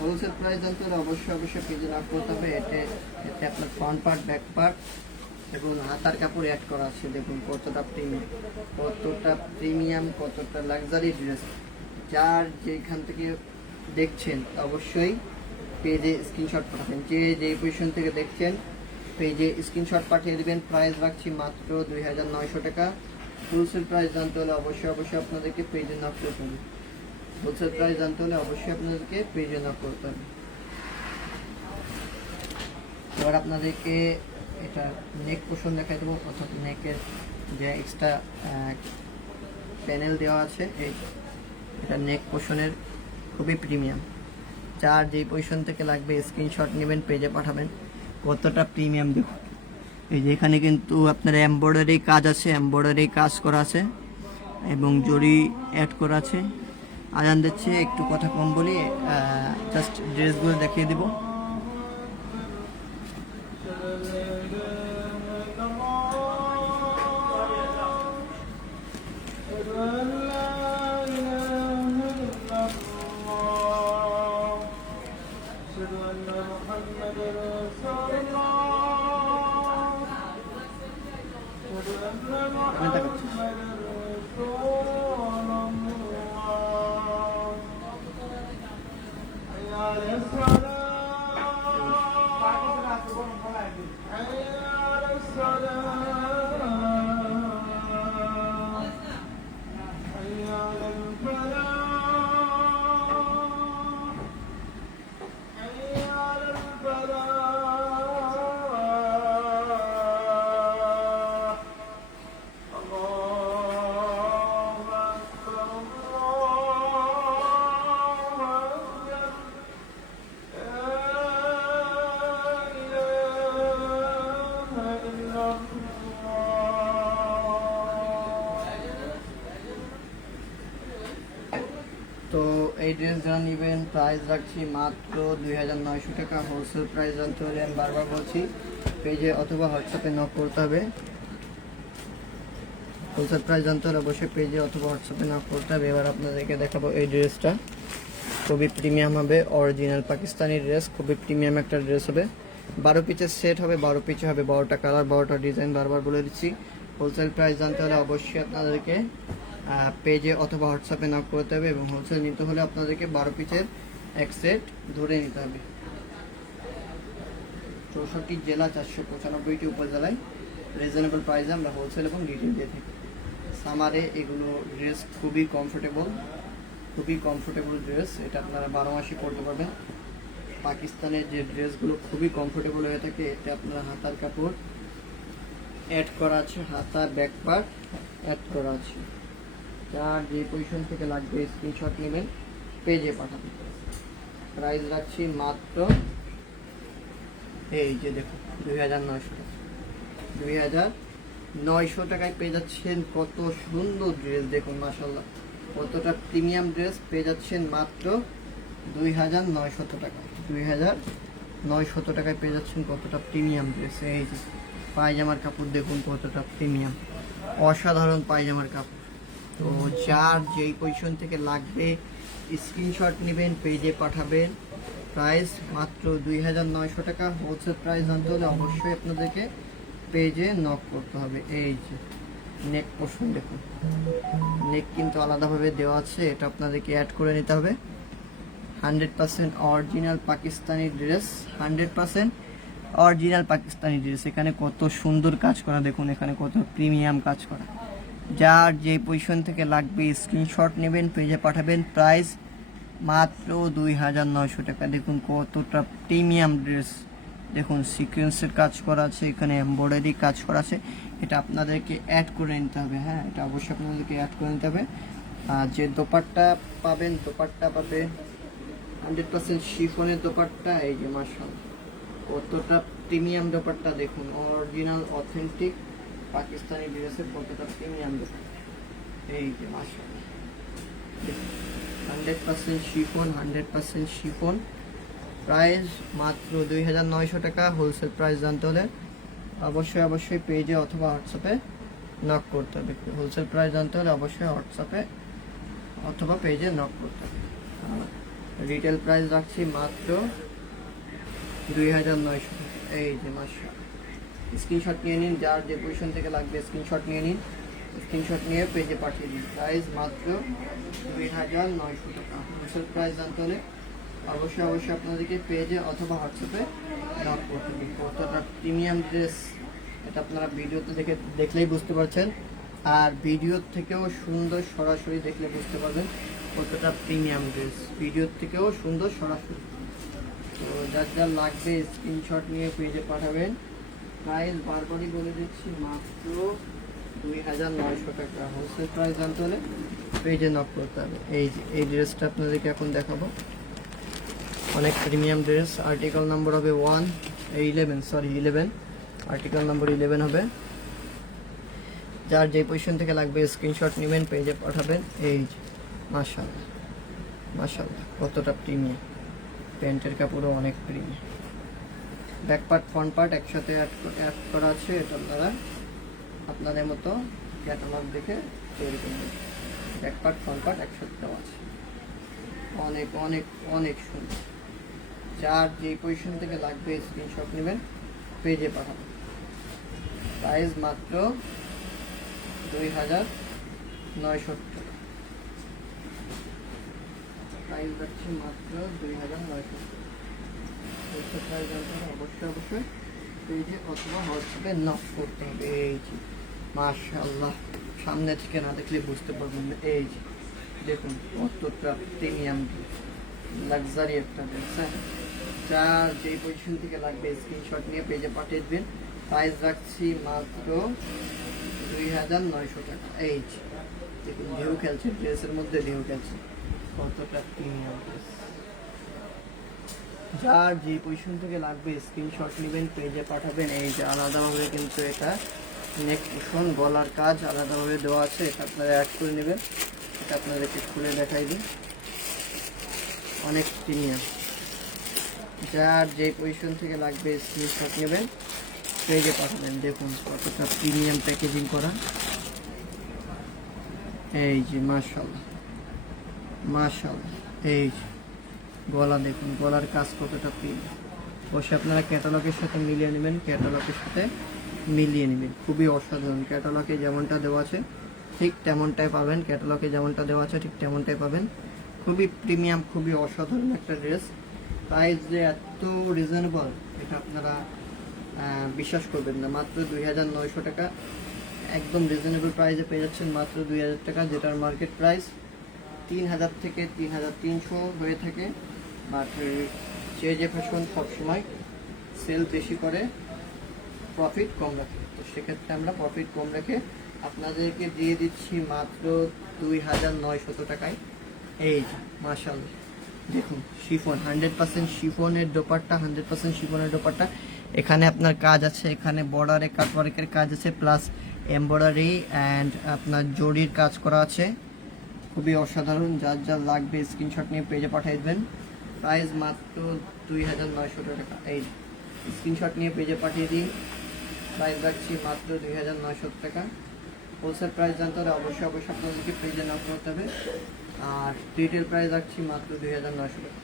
হোলসেল প্রাইস জানতে হলে অবশ্যই পেজে নক করতে হবে। এতে আপনার ফ্রন্ট পার্ট, ব্যাক পার্ট এবং হাতার কাপড় অ্যাড করা আছে। দেখুন কতটা প্রিমিয়াম, কতটা লাক্সারি ড্রেস। যার যেখান থেকে দেখছেন অবশ্যই পেজে স্ক্রিনশট পাঠাবেন। যেই পজিশন থেকে দেখছেন পেজে স্ক্রিনশট পাঠিয়ে দেবেন। প্রাইস রাখছি মাত্র 2900 টাকা। হোলসেল প্রাইস জানতে হলে অবশ্যই আপনাদেরকে পেজে নক করতে হবে। হোলসেল প্রাইস জানতে হলে অবশ্যই আপনাদেরকে পেজে নক করতে হবে। এবার আপনাদেরকে এটা নেক পোর্শন দেখাই দেবো, অর্থাৎ নেকের যে এক্সট্রা প্যানেল দেওয়া আছে, এটা নেক পোর্শনের খুবই প্রিমিয়াম। যার যেই পজিশন থেকে লাগবে স্ক্রিনশট নেবেন, পেজে পাঠাবেন। কতটা প্রিমিয়াম দেখুন। এই যে এখানে কিন্তু আপনার এমব্রয়ডারি কাজ আছে, এমব্রয়ডারি কাজ করা আছে এবং জরি অ্যাড করা আছে। আজান দিচ্ছে, একটু কথা কম বলি, জাস্ট ড্রেসগুলো দেখিয়ে দিব। তো এই ড্রেস যারা নেবেন প্রাইস রাখছি মাত্র 2900 টাকা। হোলসেল প্রাইস জানতে হলে আমি বারবার বলছি পেজে অথবা হোয়াটসঅ্যাপে নক করতে হবে। হোলসেল প্রাইস জানতে হলে অবশ্যই পেজে অথবা হোয়াটসঅ্যাপে নক করতে হবে। এবার আপনাদেরকে দেখাবো এই ড্রেসটা, খুবই প্রিমিয়াম হবে, অরিজিনাল পাকিস্তানি ড্রেস, খুবই প্রিমিয়াম একটা ড্রেস হবে। 12 পিসের সেট হবে, 12 পিসে হবে 12টা কালার, 12টা ডিজাইন, বারবার বলে দিচ্ছি। হোলসেল প্রাইস জানতে হলে অবশ্যই আপনাদেরকে পেজে অথবা হোয়াটসঅ্যাপে নক করতে হবে এবং হোলসেল নিতে হলে আপনাদেরকে 12 পিসের এক সেট ধরে নিতে হবে। 64 জেলা 495টি উপজেলায় রিজনেবল প্রাইসে আমরা হোলসেল এবং রিটেল দিয়ে থাকি। সামারে এগুলো ড্রেস খুবই কমফোর্টেবল ড্রেস, এটা আপনারা 12 মাসই পরতে পারবেন। পাকিস্তানের যে ড্রেসগুলো খুবই কমফোর্টেবল হয়ে থাকে, এতে আপনারা হাতার কাপড় অ্যাড করা আছে, হাতা ব্যাক পার্ট অ্যাড করা আছে। যার যে পজিশন থেকে লাগবে স্ক্রিনশট নেবেন, পেজে পাঠাবেন। প্রাইস রাখছি মাত্র, এই যে দেখুন 2900 টাকা। 2900 টাকায় পেয়ে যাচ্ছেন কত সুন্দর ড্রেস, দেখুন মাশাআল্লাহ কতটা প্রিমিয়াম ড্রেস পেয়ে যাচ্ছেন মাত্র 2900 টাকা। 2900 টাকায় পেয়ে যাচ্ছেন কতটা প্রিমিয়াম ড্রেস। এই যে পায়জামার কাপড় দেখুন কতটা প্রিমিয়াম, অসাধারণ পায়জামার কাপড়। তো যার যেই পজিশন থেকে লাগবে স্ক্রিনশট নেবেন, পেজে পাঠাবেন। প্রাইস মাত্র 2900 টাকা। হোলসেল প্রাইস জানতে হলে অবশ্যই আপনাদেরকে পেজে নক করতে হবে। এই যে নেক পোর্শন দেখুন, নেক কিন্তু আলাদাভাবে দেওয়া আছে, এটা আপনাদেরকে অ্যাড করে নিতে হবে। 100% original Pakistani dress, 100% original Pakistani dress. এখানে কত সুন্দর কাজ করা দেখুন, এখানে কত প্রিমিয়াম কাজ করা। যার যে পজিশন থেকে লাগবে স্ক্রিনশট নেবেন, পেজে পাঠাবেন। প্রাইস মাত্র 2900 টাকা। দেখুন কতটা প্রিমিয়াম ড্রেস, দেখুন সিকোয়েন্সের কাজ করা আছে, এখানে এমব্রয়ডারি কাজ করা আছে। এটা আপনাদেরকে অ্যাড করে নিতে হবে। হ্যাঁ, এটা অবশ্যই আপনাদেরকে অ্যাড করে নিতে হবে। আর যে দোপাট্টা পাবেন, দোপাট্টা পাবে 100% শিফনের দোপাট্টা। এই যে মাশাআল্লাহ কতটা প্রিমিয়াম দোপাট্টা দেখুন, অরিজিনাল অথেন্টিক পাকিস্তানি ড্রেসের কতটা প্রিমিয়াম দোপাট্টা। এই যে মাশাআল্লাহ 100% শিফন, 100% শিফন। প্রাইস মাত্র 2900 টাকা। হোলসেল প্রাইস জানতে হলে অবশ্যই পেজে অথবা হোয়াটসঅ্যাপে নক করতে হবে। হোলসেল প্রাইস জানতে হলে অবশ্যই হোয়াটসঅ্যাপে অথবা পেজে নক করতে হবে। রিটেল প্রাইস রাখছি মাত্র 2900 টাকা। এই যে মাশাআল্লাহ স্ক্রিনশট নিয়ে নিন, যার যে পজিশন থেকে লাগবে স্ক্রিনশট নিয়ে নিন, স্ক্রিনশট নিয়ে পেজে পাঠিয়ে দিন। প্রাইস মাত্র 2900 টাকা। হোলসেল প্রাইস জানতে হলে অবশ্যই আপনাদেরকে পেজে অথবা হোয়াটসঅ্যাপে নক করতে হবে। কতটা প্রিমিয়াম ড্রেস এটা আপনারা ভিডিওতে দেখলেই বুঝতে পারছেন, আর ভিডিওর থেকেও সুন্দর সরাসরি দেখলে বুঝতে পারবেন কতটা প্রিমিয়াম ড্রেস। ভিডিওর থেকেও সুন্দর সরাসরি। তো যার লাগবে স্ক্রিনশট নিয়ে পেজে পাঠাবেন। প্রাইস বারবারই বলে দিচ্ছি মাত্র 2900 টাকা। হোলসেল প্রাইস জানতে হলে পেজে নক করতে হবে। এই যে এই ড্রেসটা আপনাদেরকে এখন দেখাবো, অনেক প্রিমিয়াম ড্রেস। আর্টিকেল নাম্বার হবে 11, আর্টিকেল নাম্বার 11 হবে। যার যে পজিশন থেকে লাগবে স্ক্রিনশট নেবেন, পেজে পাঠাবেন। এই যে মাশাআল্লাহ কতটা প্রিমিয়াম, প্যান্টের কাপড়ও অনেক premium. Back part front part একসাথে অ্যাড করা আছে। এটা আপনারা আপনাদের মতো ক্যাটালগ দেখে তৈরি করবেন। ব্যাক পার্ট ফ্রন্ট পার্ট একসাথে দেওয়া আছে, অনেক অনেক অনেক সুন্দর। যার যে পজিশন থেকে লাগবে স্ক্রিনশট নেবেন, পেজে পাঠাবেন। প্রাইস মাত্র 2900 টাকা। প্রাইস রাখছি মাত্র 2900 টাকা। প্রাইস জানতে হলে অবশ্যই পেজে অথবা হোয়াটসঅ্যাপে নক করতে হবে। এই যে মাশাআল্লাহ সামনে থেকে না দেখলে বুঝতে পারবেন না। এই যে দেখুন কতটা প্রিমিয়াম লাক্সারি একটা ড্রেস। যার যেই পজিশন থেকে লাগবে স্ক্রিনশট নিয়ে পেজে পাঠিয়ে দেবেন। প্রাইস রাখছি মাত্র 2900 টাকা। এই যে দেখুন ঢেউ খেলছে, ড্রেসের মধ্যে ঢেউ খেলছে, কতটা প্রিমিয়াম ড্রেস। যার যে পজিশন থেকে লাগবে স্ক্রিনশট নেবেন, পেজে পাঠাবেন। এই যে আলাদাভাবে কিন্তু এটা নেক পোর্শন, গলার কাজ আলাদাভাবে দেওয়া আছে, এটা আপনারা অ্যাড করে নেবেন। এটা আপনাদেরকে খুলে দেখাই দিই, অনেক প্রিমিয়াম। যার যে পজিশন থেকে লাগবে স্ক্রিনশট নেবেন, পেজে পাঠাবেন। দেখুন কতটা প্রিমিয়াম প্যাকেজিং করা। এই যে মাশাআল্লাহ এই গলা দেখুন, গলার কাজ কতটা প্রিমিয়াম। অবশ্যই আপনারা ক্যাটালগের সাথে মিলিয়ে নেবেন, খুবই অসাধারণ। ক্যাটালগে যেমনটা দেওয়া আছে ঠিক তেমনটাই পাবেন, খুবই প্রিমিয়াম, খুবই অসাধারণ একটা ড্রেস। প্রাইস যে এত রিজনেবল এটা আপনারা বিশ্বাস করবেন না। মাত্র 2900 টাকা, একদম রিজনেবল প্রাইসে পেয়ে যাচ্ছেন মাত্র 2000 টাকা, যেটার মার্কেট প্রাইস 3000 থেকে 3300 হয়ে থাকে। বাট যে ফ্যাশন সবসময় সেল বেশি করে, প্রফিট কম রাখে। তো সেক্ষেত্রে আমরা প্রফিট কম রেখে আপনাদেরকে দিয়ে দিচ্ছি মাত্র 2900 টাকায়। এই মাশাআল্লাহ দেখুন শিফন, 100% শিফনের দোপাট্টা। এখানে আপনার কাজ আছে, এখানে বর্ডারে কাটওয়ার্কের কাজ আছে, প্লাস এমব্রয়ডারি অ্যান্ড আপনার জরির কাজ করা আছে, খুবই অসাধারণ। যার লাগবে স্ক্রিনশট নিয়ে পেজে পাঠিয়ে দেবেন। প্রাইস মাত্র 2900 টাকা। এই স্ক্রিনশট নিয়ে পেজে পাঠিয়ে দিন। প্রাইস রাখছি মাত্র 2900 টাকা। হোলসেল প্রাইস জানতে হলে অবশ্যই আপনাদেরকে পেজে নক করতে হবে। আর রিটেল প্রাইস রাখছি মাত্র 2900 টাকা।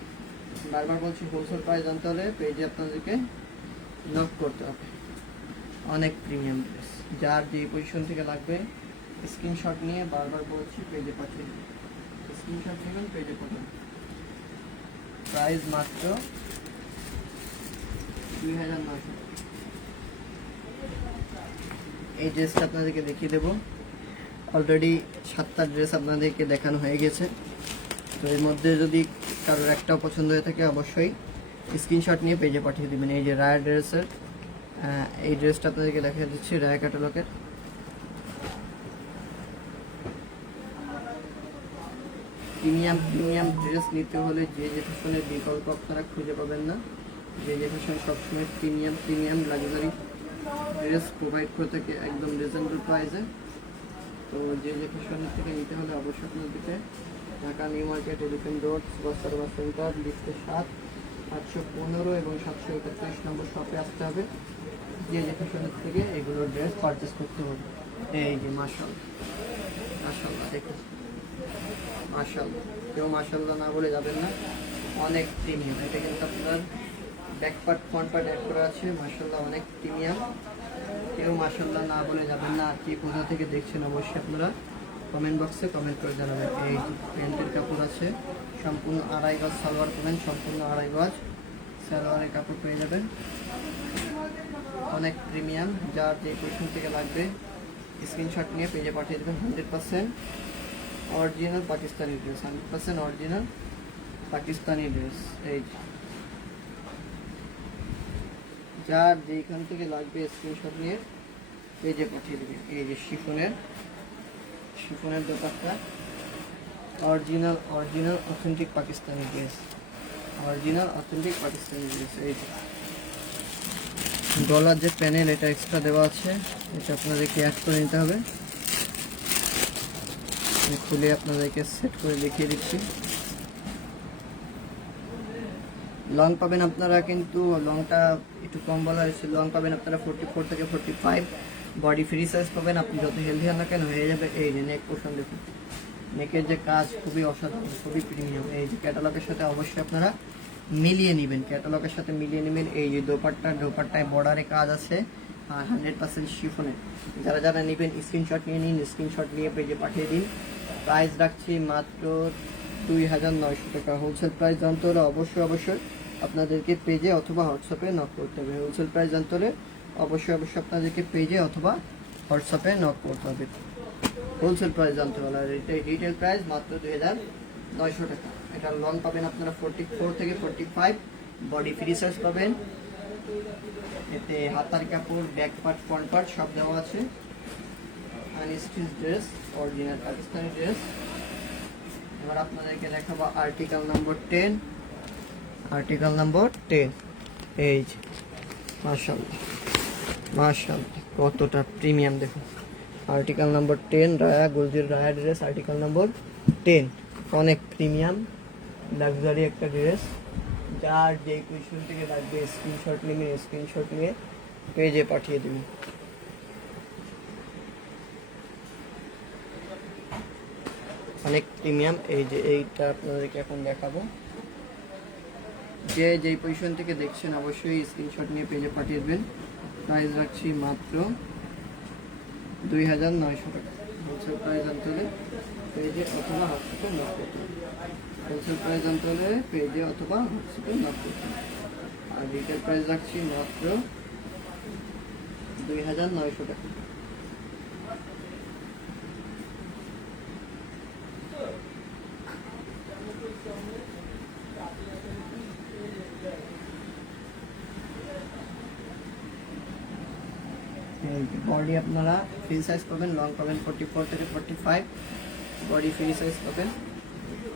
বারবার বলছি হোলসেল প্রাইস জানতে হলে পেজে আপনাদেরকে নক করতে হবে। অনেক প্রিমিয়াম ড্রেস, যার যে পজিশন থেকে লাগবে স্ক্রিনশট নিয়ে বারবার বলছি পেজে পাঠিয়ে দিন। স্ক্রিনশট নেবেন, পেজে পাঠান। প্রাইস মাত্র 2900। এই ড্রেসটা আপনাদেরকে দেখিয়ে দেবো। অলরেডি 7টা ড্রেস আপনাদেরকে দেখানো হয়ে গেছে। তো এর মধ্যে যদি কারোর একটাও পছন্দ হয়ে থাকে অবশ্যই স্ক্রিনশট নিয়ে পেজে পাঠিয়ে দেবেন। এই যে রায়া ড্রেসের এই ড্রেসটা আপনাদেরকে দেখা দিচ্ছি, রায়া ক্যাটালগের। প্রিমিয়াম ড্রেস নিতে হলে যে ফ্যাশনের বিকল্প আপনারা খুঁজে পাবেন না। যে ফ্যাশন সবসময় প্রিমিয়াম লাক্সারি ড্রেস প্রোভাইড করে থাকে একদম রিজনেবল প্রাইসে। তো যে ফ্যাশনের থেকে নিতে হলে অবশ্যই আপনাদেরকে Dhaka new market, elephant road, Subhash service centre, লিফটে 7, 815 এবং 731 নম্বর শপে আসতে হবে। যে ফ্যাশনের থেকে এগুলো ড্রেস পারচেস করতে হবে। এই যে মাশাআল্লাহ দেখুন, মাশাআল্লাহ, কেউ মাশাআল্লাহ না বলে যাবেন না। অনেক প্রিমিয়াম, এটা কিন্তু আপনার back part front part add করা আছে। মাশাআল্লাহ অনেক প্রিমিয়াম, কেউ মাশাআল্লাহ না বলে যাবেন না। আর কি কোথা থেকে দেখছেন অবশ্যই আপনারা কমেন্ট বক্সে কমেন্ট করে জানাবেন। এই প্যান্টের কাপড় আছে, সম্পূর্ণ 2.5 গজ সালোয়ার পাবেন, সম্পূর্ণ 2.5 গজ সালোয়ারের কাপড় পেয়ে যাবেন। অনেক প্রিমিয়াম, যার যে পজিশন থেকে লাগবে স্ক্রিনশট নিয়ে পেজে পাঠিয়ে দেবেন। 100% original Pakistani dress, 100% original Pakistani dress. এই যার যেখান থেকে লাগবে স্ক্রিনশট নিয়ে পেজে পাঠিয়ে দেবেন। এই যে শিফনের দোকানটা অরিজিনাল অথেন্টিক পাকিস্তানি ড্রেস, এই যে গলার যে প্যানেল এটা এক্সট্রা দেওয়া আছে, এটা আপনাদেরকে অ্যাড করে নিতে হবে। খুলে আপনাদেরকে সেট করে দেখিয়ে দিচ্ছি। লং পাবেন আপনারা, কিন্তু লংটা একটু কম বলা হয়েছে। লং পাবেন আপনারা 44 থেকে 45। বডি ফ্রি সাইজ পাবেন, আপনি যত হেলদি হন না কেন হয়ে যাবে। এই যে নেক পোর্শন দেখুন, নেকের যে কাজ খুবই অসাধারণ, খুবই প্রিমিয়াম। এই যে ক্যাটালগের সাথে অবশ্যই আপনারা মিলিয়ে নেবেন, এই যে দোপাট্টায় বর্ডারে কাজ আছে আর 100% শিফনের। যারা নেবেন স্ক্রিনশট নিয়ে নিন, স্ক্রিনশট নিয়ে পেজে পাঠিয়ে দিন। প্রাইস রাখছি মাত্র 2900 টাকা। হোলসেল প্রাইস জানতে হলে অবশ্যই আপনাদেরকে পেজে অথবা হোয়াটসঅ্যাপে নক করতে হবে। হোলসেল প্রাইস জানতে হলে অবশ্যই আপনাদেরকে পেজে অথবা হোয়াটসঅ্যাপে নক করতে হবে। হোলসেল প্রাইস জানতে হলে, আর এটা রিটেল প্রাইস মাত্র 2900 টাকা। এটা লং পাবেন আপনারা 44 থেকে 45। বডি ফ্রি সাইজ পাবেন। এতে হাতার কাপড়, ব্যাক পার্ট, ফ্রন্ট পার্ট সব দেওয়া আছে। Unstitch dress, original Pakistani dress. এবার আপনাদেরকে দেখাবো আর্টিকেল নাম্বার 10। এই যে মাশাআল্লাহ কতটা প্রিমিয়াম দেখুন। আর্টিকেল নাম্বার 10 গুলজির রায়া ড্রেস, আর্টিকেল নাম্বার 10। অনেক প্রিমিয়াম লাক্সারি একটা ড্রেস। যার যে পজিশন থেকে লাগবে স্ক্রিনশট নিয়ে পেজে পাঠিয়ে দেবেন। অনেক প্রিমিয়াম। এই যে এইটা আপনাদেরকে এখন দেখাবো। যেই পজিশন থেকে দেখছেন অবশ্যই স্ক্রিনশট নিয়ে পেজে পাঠিয়ে দেবেন। প্রাইস রাখছি মাত্র 2900 টাকা। হোলসেল প্রাইস জানতে হলে পেজে অথবা হোয়াটসঅ্যাপে নক করতে হবে। আর রিটেল প্রাইস রাখছি মাত্র 2900 টাকা। বডি আপনারা ফ্রি সাইজ পাবেন, লং পাবেন 44 থেকে 45। বডি ফ্রি সাইজ পাবেন,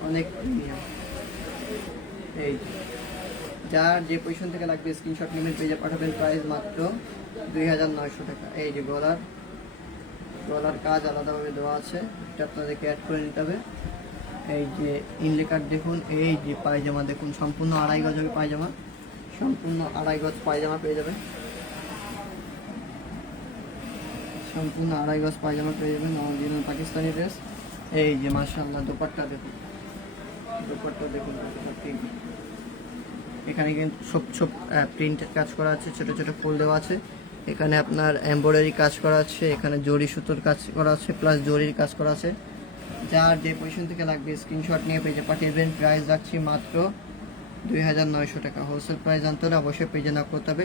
অনেক প্রিমিয়াম। এই যার যে পজিশন থেকে লাগবে স্ক্রিনশট নেবেন, পেজে পাঠাবেন। প্রাইস মাত্র 2900 টাকা। এই যে গলার কাজ আলাদাভাবে দেওয়া আছে, এটা আপনাদেরকে অ্যাড করে নিতে হবে। এই যে ইনলেকার দেখুন, এই যে পায়জামা দেখুন, সম্পূর্ণ 2.5 গজ হবে পায়জামা, পেয়ে যাবেন। Original Pakistani dress. এই যে মাশাআল্লাহ দোপাট্টা দেখুন, দোপাট্টা দেখুন, এখানে কিন্তু সব সব প্রিন্টের কাজ করা আছে, ছোট ছোট ফুল দেওয়া আছে, এখানে আপনার এমব্রয়ডারি কাজ করা আছে, এখানে জরি সুতোর কাজ করা আছে, প্লাস জরির কাজ করা আছে। যার যে পজিশন থেকে লাগবে স্ক্রিনশট নিয়ে পেজে পাঠিয়ে দেবেন। প্রাইস রাখছি মাত্র 2900 টাকা। হোলসেল প্রাইস জানতে হলে অবশ্যই পেজে নক করতে হবে।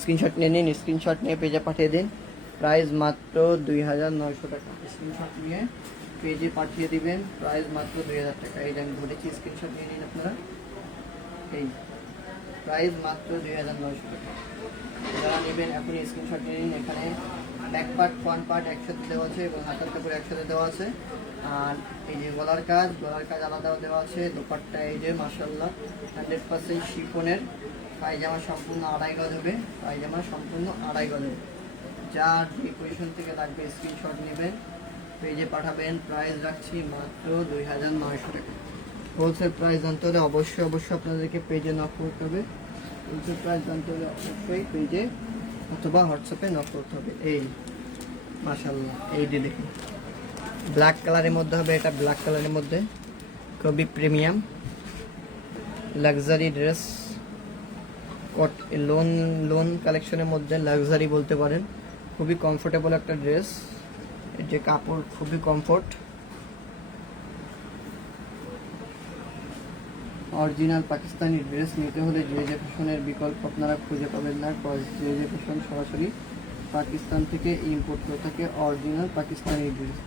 স্ক্রিনশট নিয়ে নিন, স্ক্রিনশট নিয়ে পেজে পাঠিয়ে দিন। প্রাইস মাত্র 2900 টাকা। স্ক্রিনশট নিয়ে পেজে পাঠিয়ে দিবেন, প্রাইস মাত্র 2000 টাকা। এই যে আমি বলেছি, স্ক্রিনশট নিয়ে নিন আপনারা। এই প্রাইস মাত্র 2900 টাকা। যারা নেবেন এখনই স্ক্রিনশট নিয়ে নিন। এখানে ব্যাক পার্ট ফ্রন্ট পার্ট একসাথে দেওয়া আছে এবং হাতার কাপড় একসাথে দেওয়া আছে। আর এই যে গলার কাজ আলাদা দেওয়া আছে। দোপাট্টা এই যে মাশাআল্লাহ 100% শিফনের। পায়জামা সম্পূর্ণ আড়াই গজ হবে, পায়জামা সম্পূর্ণ আড়াই গজ হবে। যার যে পজিশন থেকে লাগবে স্ক্রিনশট নেবেন, পেজে পাঠাবেন। প্রাইস রাখছি মাত্র 2900 টাকা। হোলসেল প্রাইস জানতে হলে অবশ্যই আপনাদেরকে পেজে নক করতে হবে। হোলসেল প্রাইস জানতে হলে অবশ্যই পেজে অথবা হোয়াটসঅ্যাপে নক করতে হবে। এই মাশাআল্লাহ এই যে দেখুন, ব্ল্যাক কালারের মধ্যে হবে, এটা ব্ল্যাক কালারের মধ্যে খুবই প্রিমিয়াম লাক্সারি ড্রেস, লোন কালেকশনের মধ্যে লাক্সারি বলতে পারেন। খুবই কমফোর্টেবল একটা ড্রেস, এর যে কাপড় খুবই কমফোর্ট। অরিজিনাল পাকিস্তানি ড্রেস নিতে হলে যে ফ্যাশনের বিকল্প আপনারা খুঁজে পাবেন না। যে ফ্যাশন সরাসরি পাকিস্তান থেকে ইম্পোর্ট করে থাকে অরিজিনাল পাকিস্তানি ড্রেস।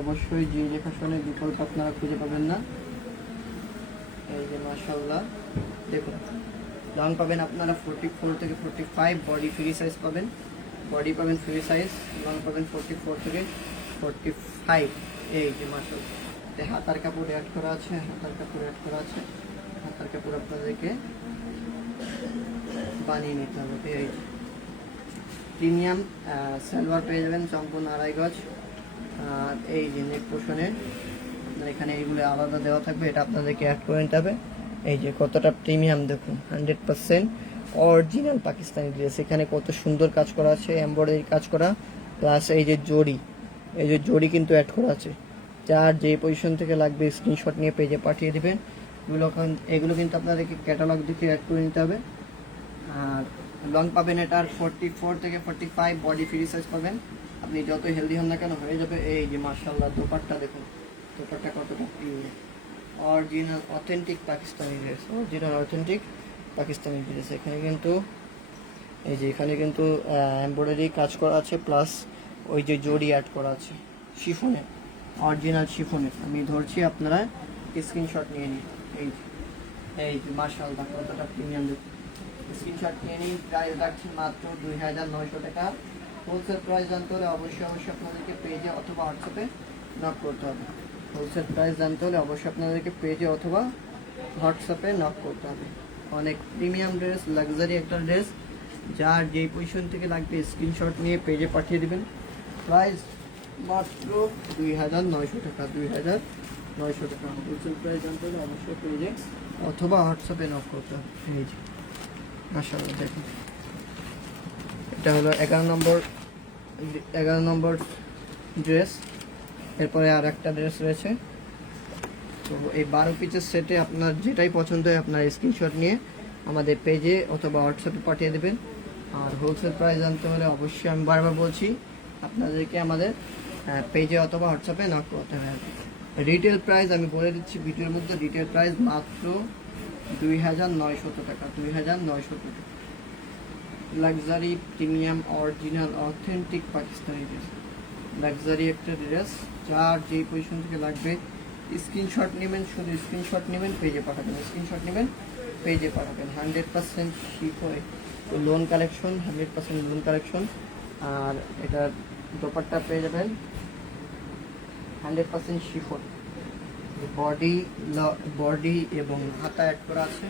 অবশ্যই যে ফ্যাশনের বিকল্প আপনারা খুঁজে পাবেন না। এই যে মাশাআল্লাহ দেখুন, লং পাবেন আপনারা 44 থেকে 45, বডি ফ্রি সাইজ পাবেন, বডি পাবেন ফ্রি সাইজ, লং পাবেন 44 থেকে 45। এই যে মাশাআল্লাহ হাতার কাপড় অ্যাড করা আছে, হাতার কাপড় আপনাদেরকে বানিয়ে নিতে হবে। এই প্রিমিয়াম সালোয়ার পেয়ে যাবেন সম্পূর্ণ আড়াই গজ। আর এই যে নেক পোর্শনে এখানে এইগুলো আলাদা দেওয়া থাকবে, এটা আপনাদেরকে অ্যাড করে নিতে হবে। এই যে কতটা প্রিমিয়াম দেখুন, 100% অরিজিনাল পাকিস্তানি ড্রেস। এখানে কত সুন্দর কাজ করা আছে, এমব্রয়ডারি কাজ করা, প্লাস এই যে জরি কিন্তু অ্যাড করা আছে। যার যে পজিশন থেকে লাগবে স্ক্রিনশট নিয়ে পেজে পাঠিয়ে দেবেন। এগুলো কিন্তু আপনাদেরকে ক্যাটালগ দেখে অ্যাড করে নিতে হবে। আর লং পাবেন এটার 44 থেকে 45, বডি ফ্রি সাইজ পাবেন। আপনি যত হেলদি হন না কেন হয়ে যাবে। এই যে মাশাআল্লাহ দোপাট্টা দেখুন, দোপাট্টা কতটা pure original authentic Pakistani dress, এখানে কিন্তু এই যে এমব্রয়ডারি কাজ করা আছে, প্লাস ওই যে জরি অ্যাড করা আছে শিফনের, অরিজিনাল শিফনের। আমি ধরছি, আপনারা স্ক্রিনশট নিয়ে নিন। এই যে মাশাআল্লাহ কতটা প্রিমিয়াম দেখুন, স্ক্রিনশট নিয়ে নিন। প্রাইস রাখছি মাত্র 2900 টাকা। হোলসেল প্রাইস জানতে হলে অবশ্যই আপনাদেরকে পেজে অথবা হোয়াটসঅ্যাপে নক করতে হবে। হোলসেল প্রাইস জানতে হলে অবশ্যই আপনাদেরকে পেজে অথবা হোয়াটসঅ্যাপে নক করতে হবে। অনেক প্রিমিয়াম ড্রেস, লাক্সারি একটা ড্রেস। যার যেই পজিশন থেকে লাগবে স্ক্রিনশট নিয়ে পেজে পাঠিয়ে দেবেন। প্রাইস মাত্র 2900 টাকা। 2900 টাকা। হোলসেল প্রাইস জানতে হলে অবশ্যই পেজে অথবা হোয়াটসঅ্যাপে নক করতে হবে। এই যে মাশাআল্লাহ দেখুন, এটা হলো 11 নম্বর ড্রেস। এরপরে আর একটা ড্রেস রয়েছে। তো এই 12 পিসের সেটে আপনার যেটাই পছন্দ হয় আপনার স্ক্রিনশট নিয়ে আমাদের পেজে অথবা হোয়াটসঅ্যাপে পাঠিয়ে দেবেন। আর হোলসেল প্রাইস জানতে হলে অবশ্যই আমি বারবার বলছি আপনাদেরকে আমাদের পেজে অথবা হোয়াটসঅ্যাপে নক করতে হবে। রিটেল প্রাইস আমি বলে দিচ্ছি ভিডিওর মধ্যে, রিটেল প্রাইস মাত্র 2900 টাকা। 2900 টাকা। Luxury premium original authentic Pakistani dress, luxury একটা ড্রেস। যার যেই পজিশন থেকে লাগবে স্ক্রিনশট নেবেন, শুধু স্ক্রিনশট নেবেন, পেজে পাঠাবেন। 100% chiffon lawn collection, 100% lawn collection. আর এটার দোপাট্টা পেয়ে যাবেন 100% শিফন, বডি এবং হাতা অ্যাড করা আছে।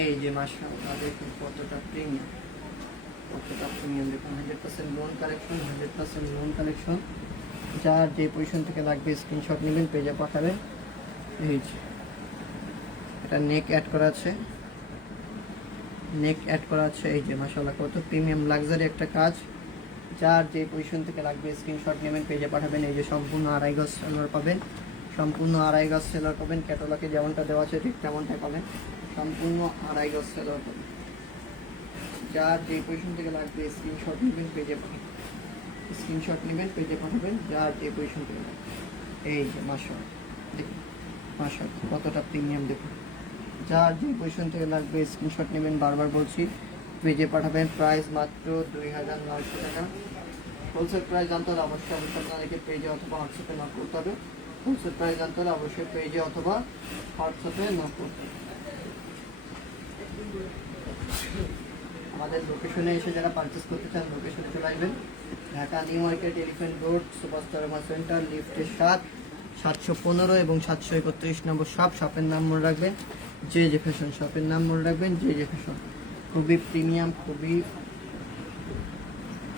এই যে মাশাআল্লাহ দেখুন কতটা প্রিমিয়াম দেখুন, 100% লোন কালেকশন। যার যে পজিশন থেকে লাগবে স্ক্রিনশট নেবেন, পেজে পাঠাবেন। এই যে এটা নেক অ্যাড করা আছে, এই যে মাশাআল্লাহ কত প্রিমিয়াম লাক্সারি একটা কাজ। যার যে পজিশন থেকে লাগবে স্ক্রিনশট নেবেন, পেজে পাঠাবেন। এই যে সম্পূর্ণ আড়াই গজ সালোয়ার পাবেন, সম্পূর্ণ আড়াই গজ সেলার পাবেন, ক্যাটালগে যেমনটা দেওয়া আছে ঠিক তেমনটাই পাবেন, সম্পূর্ণ আড়াই গজ সেলার পাবেন। যার যে পজিশন থেকে লাগবে স্ক্রিনশট নেবেন, পেজে পাঠাবেন, স্ক্রিনশট নেবেন, পেজে পাঠাবেন, যার যে পজিশন থেকে লাগবে। এই যে মাশাআল্লাহ, দেখুন মাশাআল্লাহ কতটা প্রিমিয়াম, দেখুন যার যে পজিশন থেকে লাগবে স্ক্রিনশট নেবেন, বারবার বলছি পেজে পাঠাবেন। প্রাইস মাত্র 2900 টাকা। হোলসেল প্রাইস জানতে হলে অবশ্যই আপনাদেরকে পেজে অথবা হোয়াটসঅ্যাপে নক করতে হবে। হোলসেল প্রাইস জানতে হলে অবশ্যই পেজে অথবা হোয়াটসঅ্যাপে নক করতে হবে। আমাদের লোকেশনে এসে যারা পারচেস করতে চান লোকেশনে চলে আসবেন, Dhaka new market, elephant road, superstar centre, লিফটের 715 এবং 731 নম্বর শপ। শপের নাম মনে রাখবেন জে জে ফ্যাশন, শপের নাম মনে রাখবেন জে জে ফ্যাশন। খুবই প্রিমিয়াম, খুবই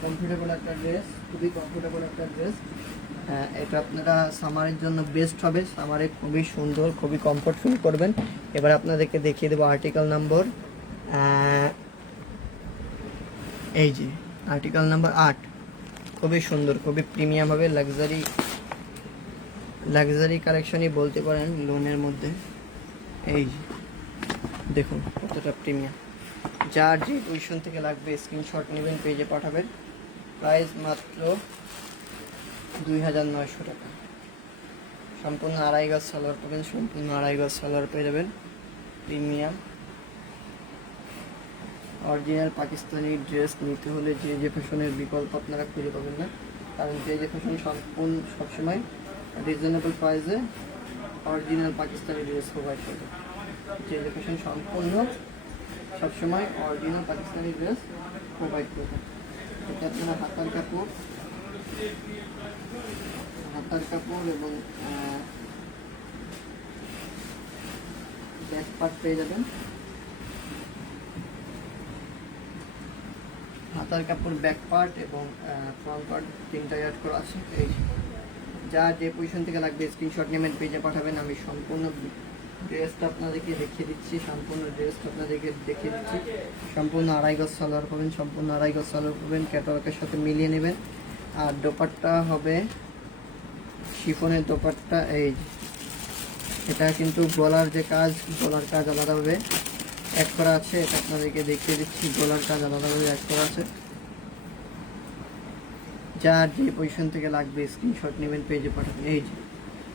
কমফোর্টেবল একটা ড্রেস, খুবই কমফোর্টেবল একটা ড্রেস। এটা আপনারা সামারের জন্য বেস্ট হবে, সামারে খুবই সুন্দর, খুবই কমফোর্ট ফিল করবেন। এবার আপনাদেরকে দেখিয়ে দেবো আর্টিকেল নম্বর, এই যে আর্টিকেল নাম্বার 8, খুবই সুন্দর, খুবই প্রিমিয়াম হবে, লাক্সারি কালেকশনই বলতে পারেন লোনের মধ্যে। এই যে দেখুন কতটা প্রিমিয়াম, যার যে পজিশন থেকে লাগবে স্ক্রিনশট নেবেন, পেজে পাঠাবেন। প্রাইস মাত্র 2900 টাকা। সম্পূর্ণ আড়াই গজ সালোয়ার পাবেন, সম্পূর্ণ আড়াই গজ সালোয়ার পেয়ে যাবেন, প্রিমিয়াম অরিজিনাল পাকিস্তানি ড্রেস নিতে হলে যে যে ফ্যাশনের বিকল্প আপনারা খুঁজে পাবেন না, কারণ যে যে ফ্যাশন সম্পূর্ণ সবসময় রিজনেবল প্রাইসে অরিজিনাল পাকিস্তানি ড্রেস প্রোভাইড করবে। যে যে ফ্যাশন সম্পূর্ণ সবসময় অরিজিনাল পাকিস্তানি ড্রেস প্রোভাইড করবে। এটা আপনারা হাতার কাপড় এবং ব্যাক পার্ট পেয়ে যাবেন। হাতার কাপড়, ব্যাক পার্ট এবং ফ্রন্ট পার্ট তিনটা অ্যাড করা আছে। এই যার যে পজিশন থেকে লাগবে স্ক্রিনশট নেবেন, পেজে পাঠাবেন। আমি সম্পূর্ণ ড্রেসটা আপনাদেরকে দেখিয়ে দিচ্ছি, সম্পূর্ণ আড়াই গজ সালোয়ার পাবেন, সম্পূর্ণ আড়াই গজ সালোয়ার পাবেন, ক্যাটালগের সাথে মিলিয়ে নেবেন। আর দোপাট্টা হবে শিফনের দোপাট্টা। এই এটা কিন্তু গলার কাজ আলাদাভাবে অ্যাড করা আছে, এটা আপনাদেরকে দেখিয়ে দিচ্ছি, গলার কাজ আলাদাভাবে অ্যাড করা আছে। যার যে পজিশন থেকে লাগবে স্ক্রিনশট নেবেন, পেজে পাঠাবেন। এই যে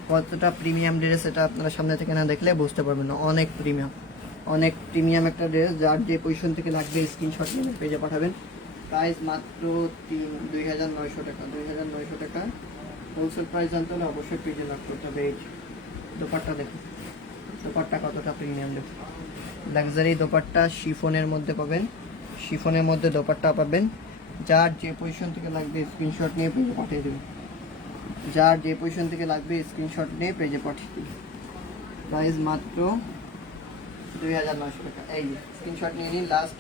কতটা প্রিমিয়াম ড্রেস, এটা আপনারা সামনে থেকে না দেখলে বুঝতে পারবেন না, অনেক প্রিমিয়াম একটা ড্রেস। যার যে পজিশন থেকে লাগবে স্ক্রিনশট নেবেন, পেজে পাঠাবেন। প্রাইস মাত্র 2900 টাকা। 2900 টাকা হোলসেল প্রাইস জানতে হলে অবশ্যই পেজে লাভ করতে হবে। এই দোপাট্টা দেখুন, দোপাট্টা কতটা প্রিমিয়াম দেখুন, লাক্সারি দোপাট্টা শিফনের মধ্যে পাবেন, শিফনের মধ্যে দোপাট্টা পাবেন। যার যে পজিশন থেকে লাগবে স্ক্রিনশট নিয়ে পেজে পাঠিয়ে দেবেন, যার যে পজিশন থেকে লাগবে স্ক্রিনশট নিয়ে পেজে পাঠিয়ে দেবেন। প্রাইস মাত্র 2900 টাকা। এই স্ক্রিনশট নিয়ে নিন, লাস্ট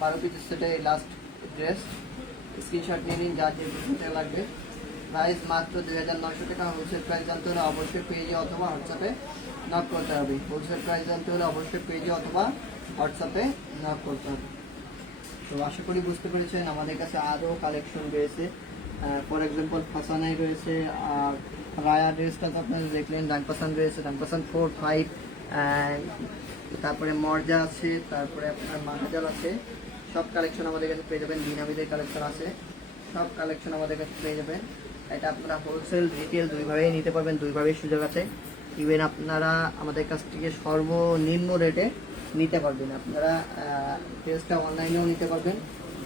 12 পিসের সেটে এই লাস্ট ড্রেস, স্ক্রিনশট নিয়ে নিন, যার যে পজিশন থেকে লাগবে। প্রাইস মাত্র 2900 টাকা। হোলসেল প্রাইস জানতে হলে অবশ্যই পেজে অথবা হোয়াটসঅ্যাপে নক করতে হবে। হোলসেল প্রাইস জানতে হলে অবশ্যই পেজে অথবা হোয়াটসঅ্যাপে নক করতে হবে। তো আশা করি বুঝতে পেরেছেন। আমাদের কাছে আরও কালেকশন রয়েছে, ফর এক্সাম্পল ফাসানাই রয়েছে, আর রায়া ড্রেসটা তো আপনারা দেখলেন, ডাংপাসান রয়েছে, ডাংপাসান 4, 5, তারপরে মর্জা আছে, তারপরে আপনার মাহাজাল আছে। সব কালেকশন আমাদের কাছে পেয়ে যাবেন। দিনামিদের কালেকশন আছে, সব কালেকশন আমাদের কাছে পেয়ে যাবেন। এটা আপনারা হোলসেল রিটেল দুইভাবেই নিতে পারবেন, দুইভাবেই সুযোগ আছে। ইভেন আপনারা আমাদের কাছ থেকে সর্বনিম্ন রেটে নিতে পারবেন। আপনারা ড্রেসটা অনলাইনেও নিতে পারবেন,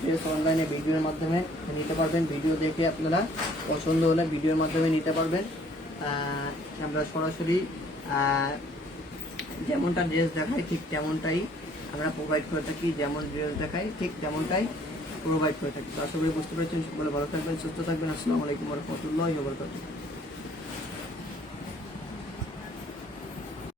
ড্রেস অনলাইনে ভিডিওর মাধ্যমে নিতে পারবেন। ভিডিও দেখে আপনারা পছন্দ হলে ভিডিওর মাধ্যমে নিতে পারবেন। আমরা সরাসরি যেমনটা ড্রেস দেখাই ঠিক তেমনটাই আমরা প্রোভাইড করে থাকি, যেমন ড্রেস দেখাই ঠিক তেমনটাই প্রোভাইড করে থাকি। তো আশা করি বুঝতে পেরেছেন। সকলে ভালো থাকবেন, সুস্থ থাকবেন। আসসালামু আলাইকুম ওয়া রাহমাতুল্লাহি ওয়া বারাকাতুহু।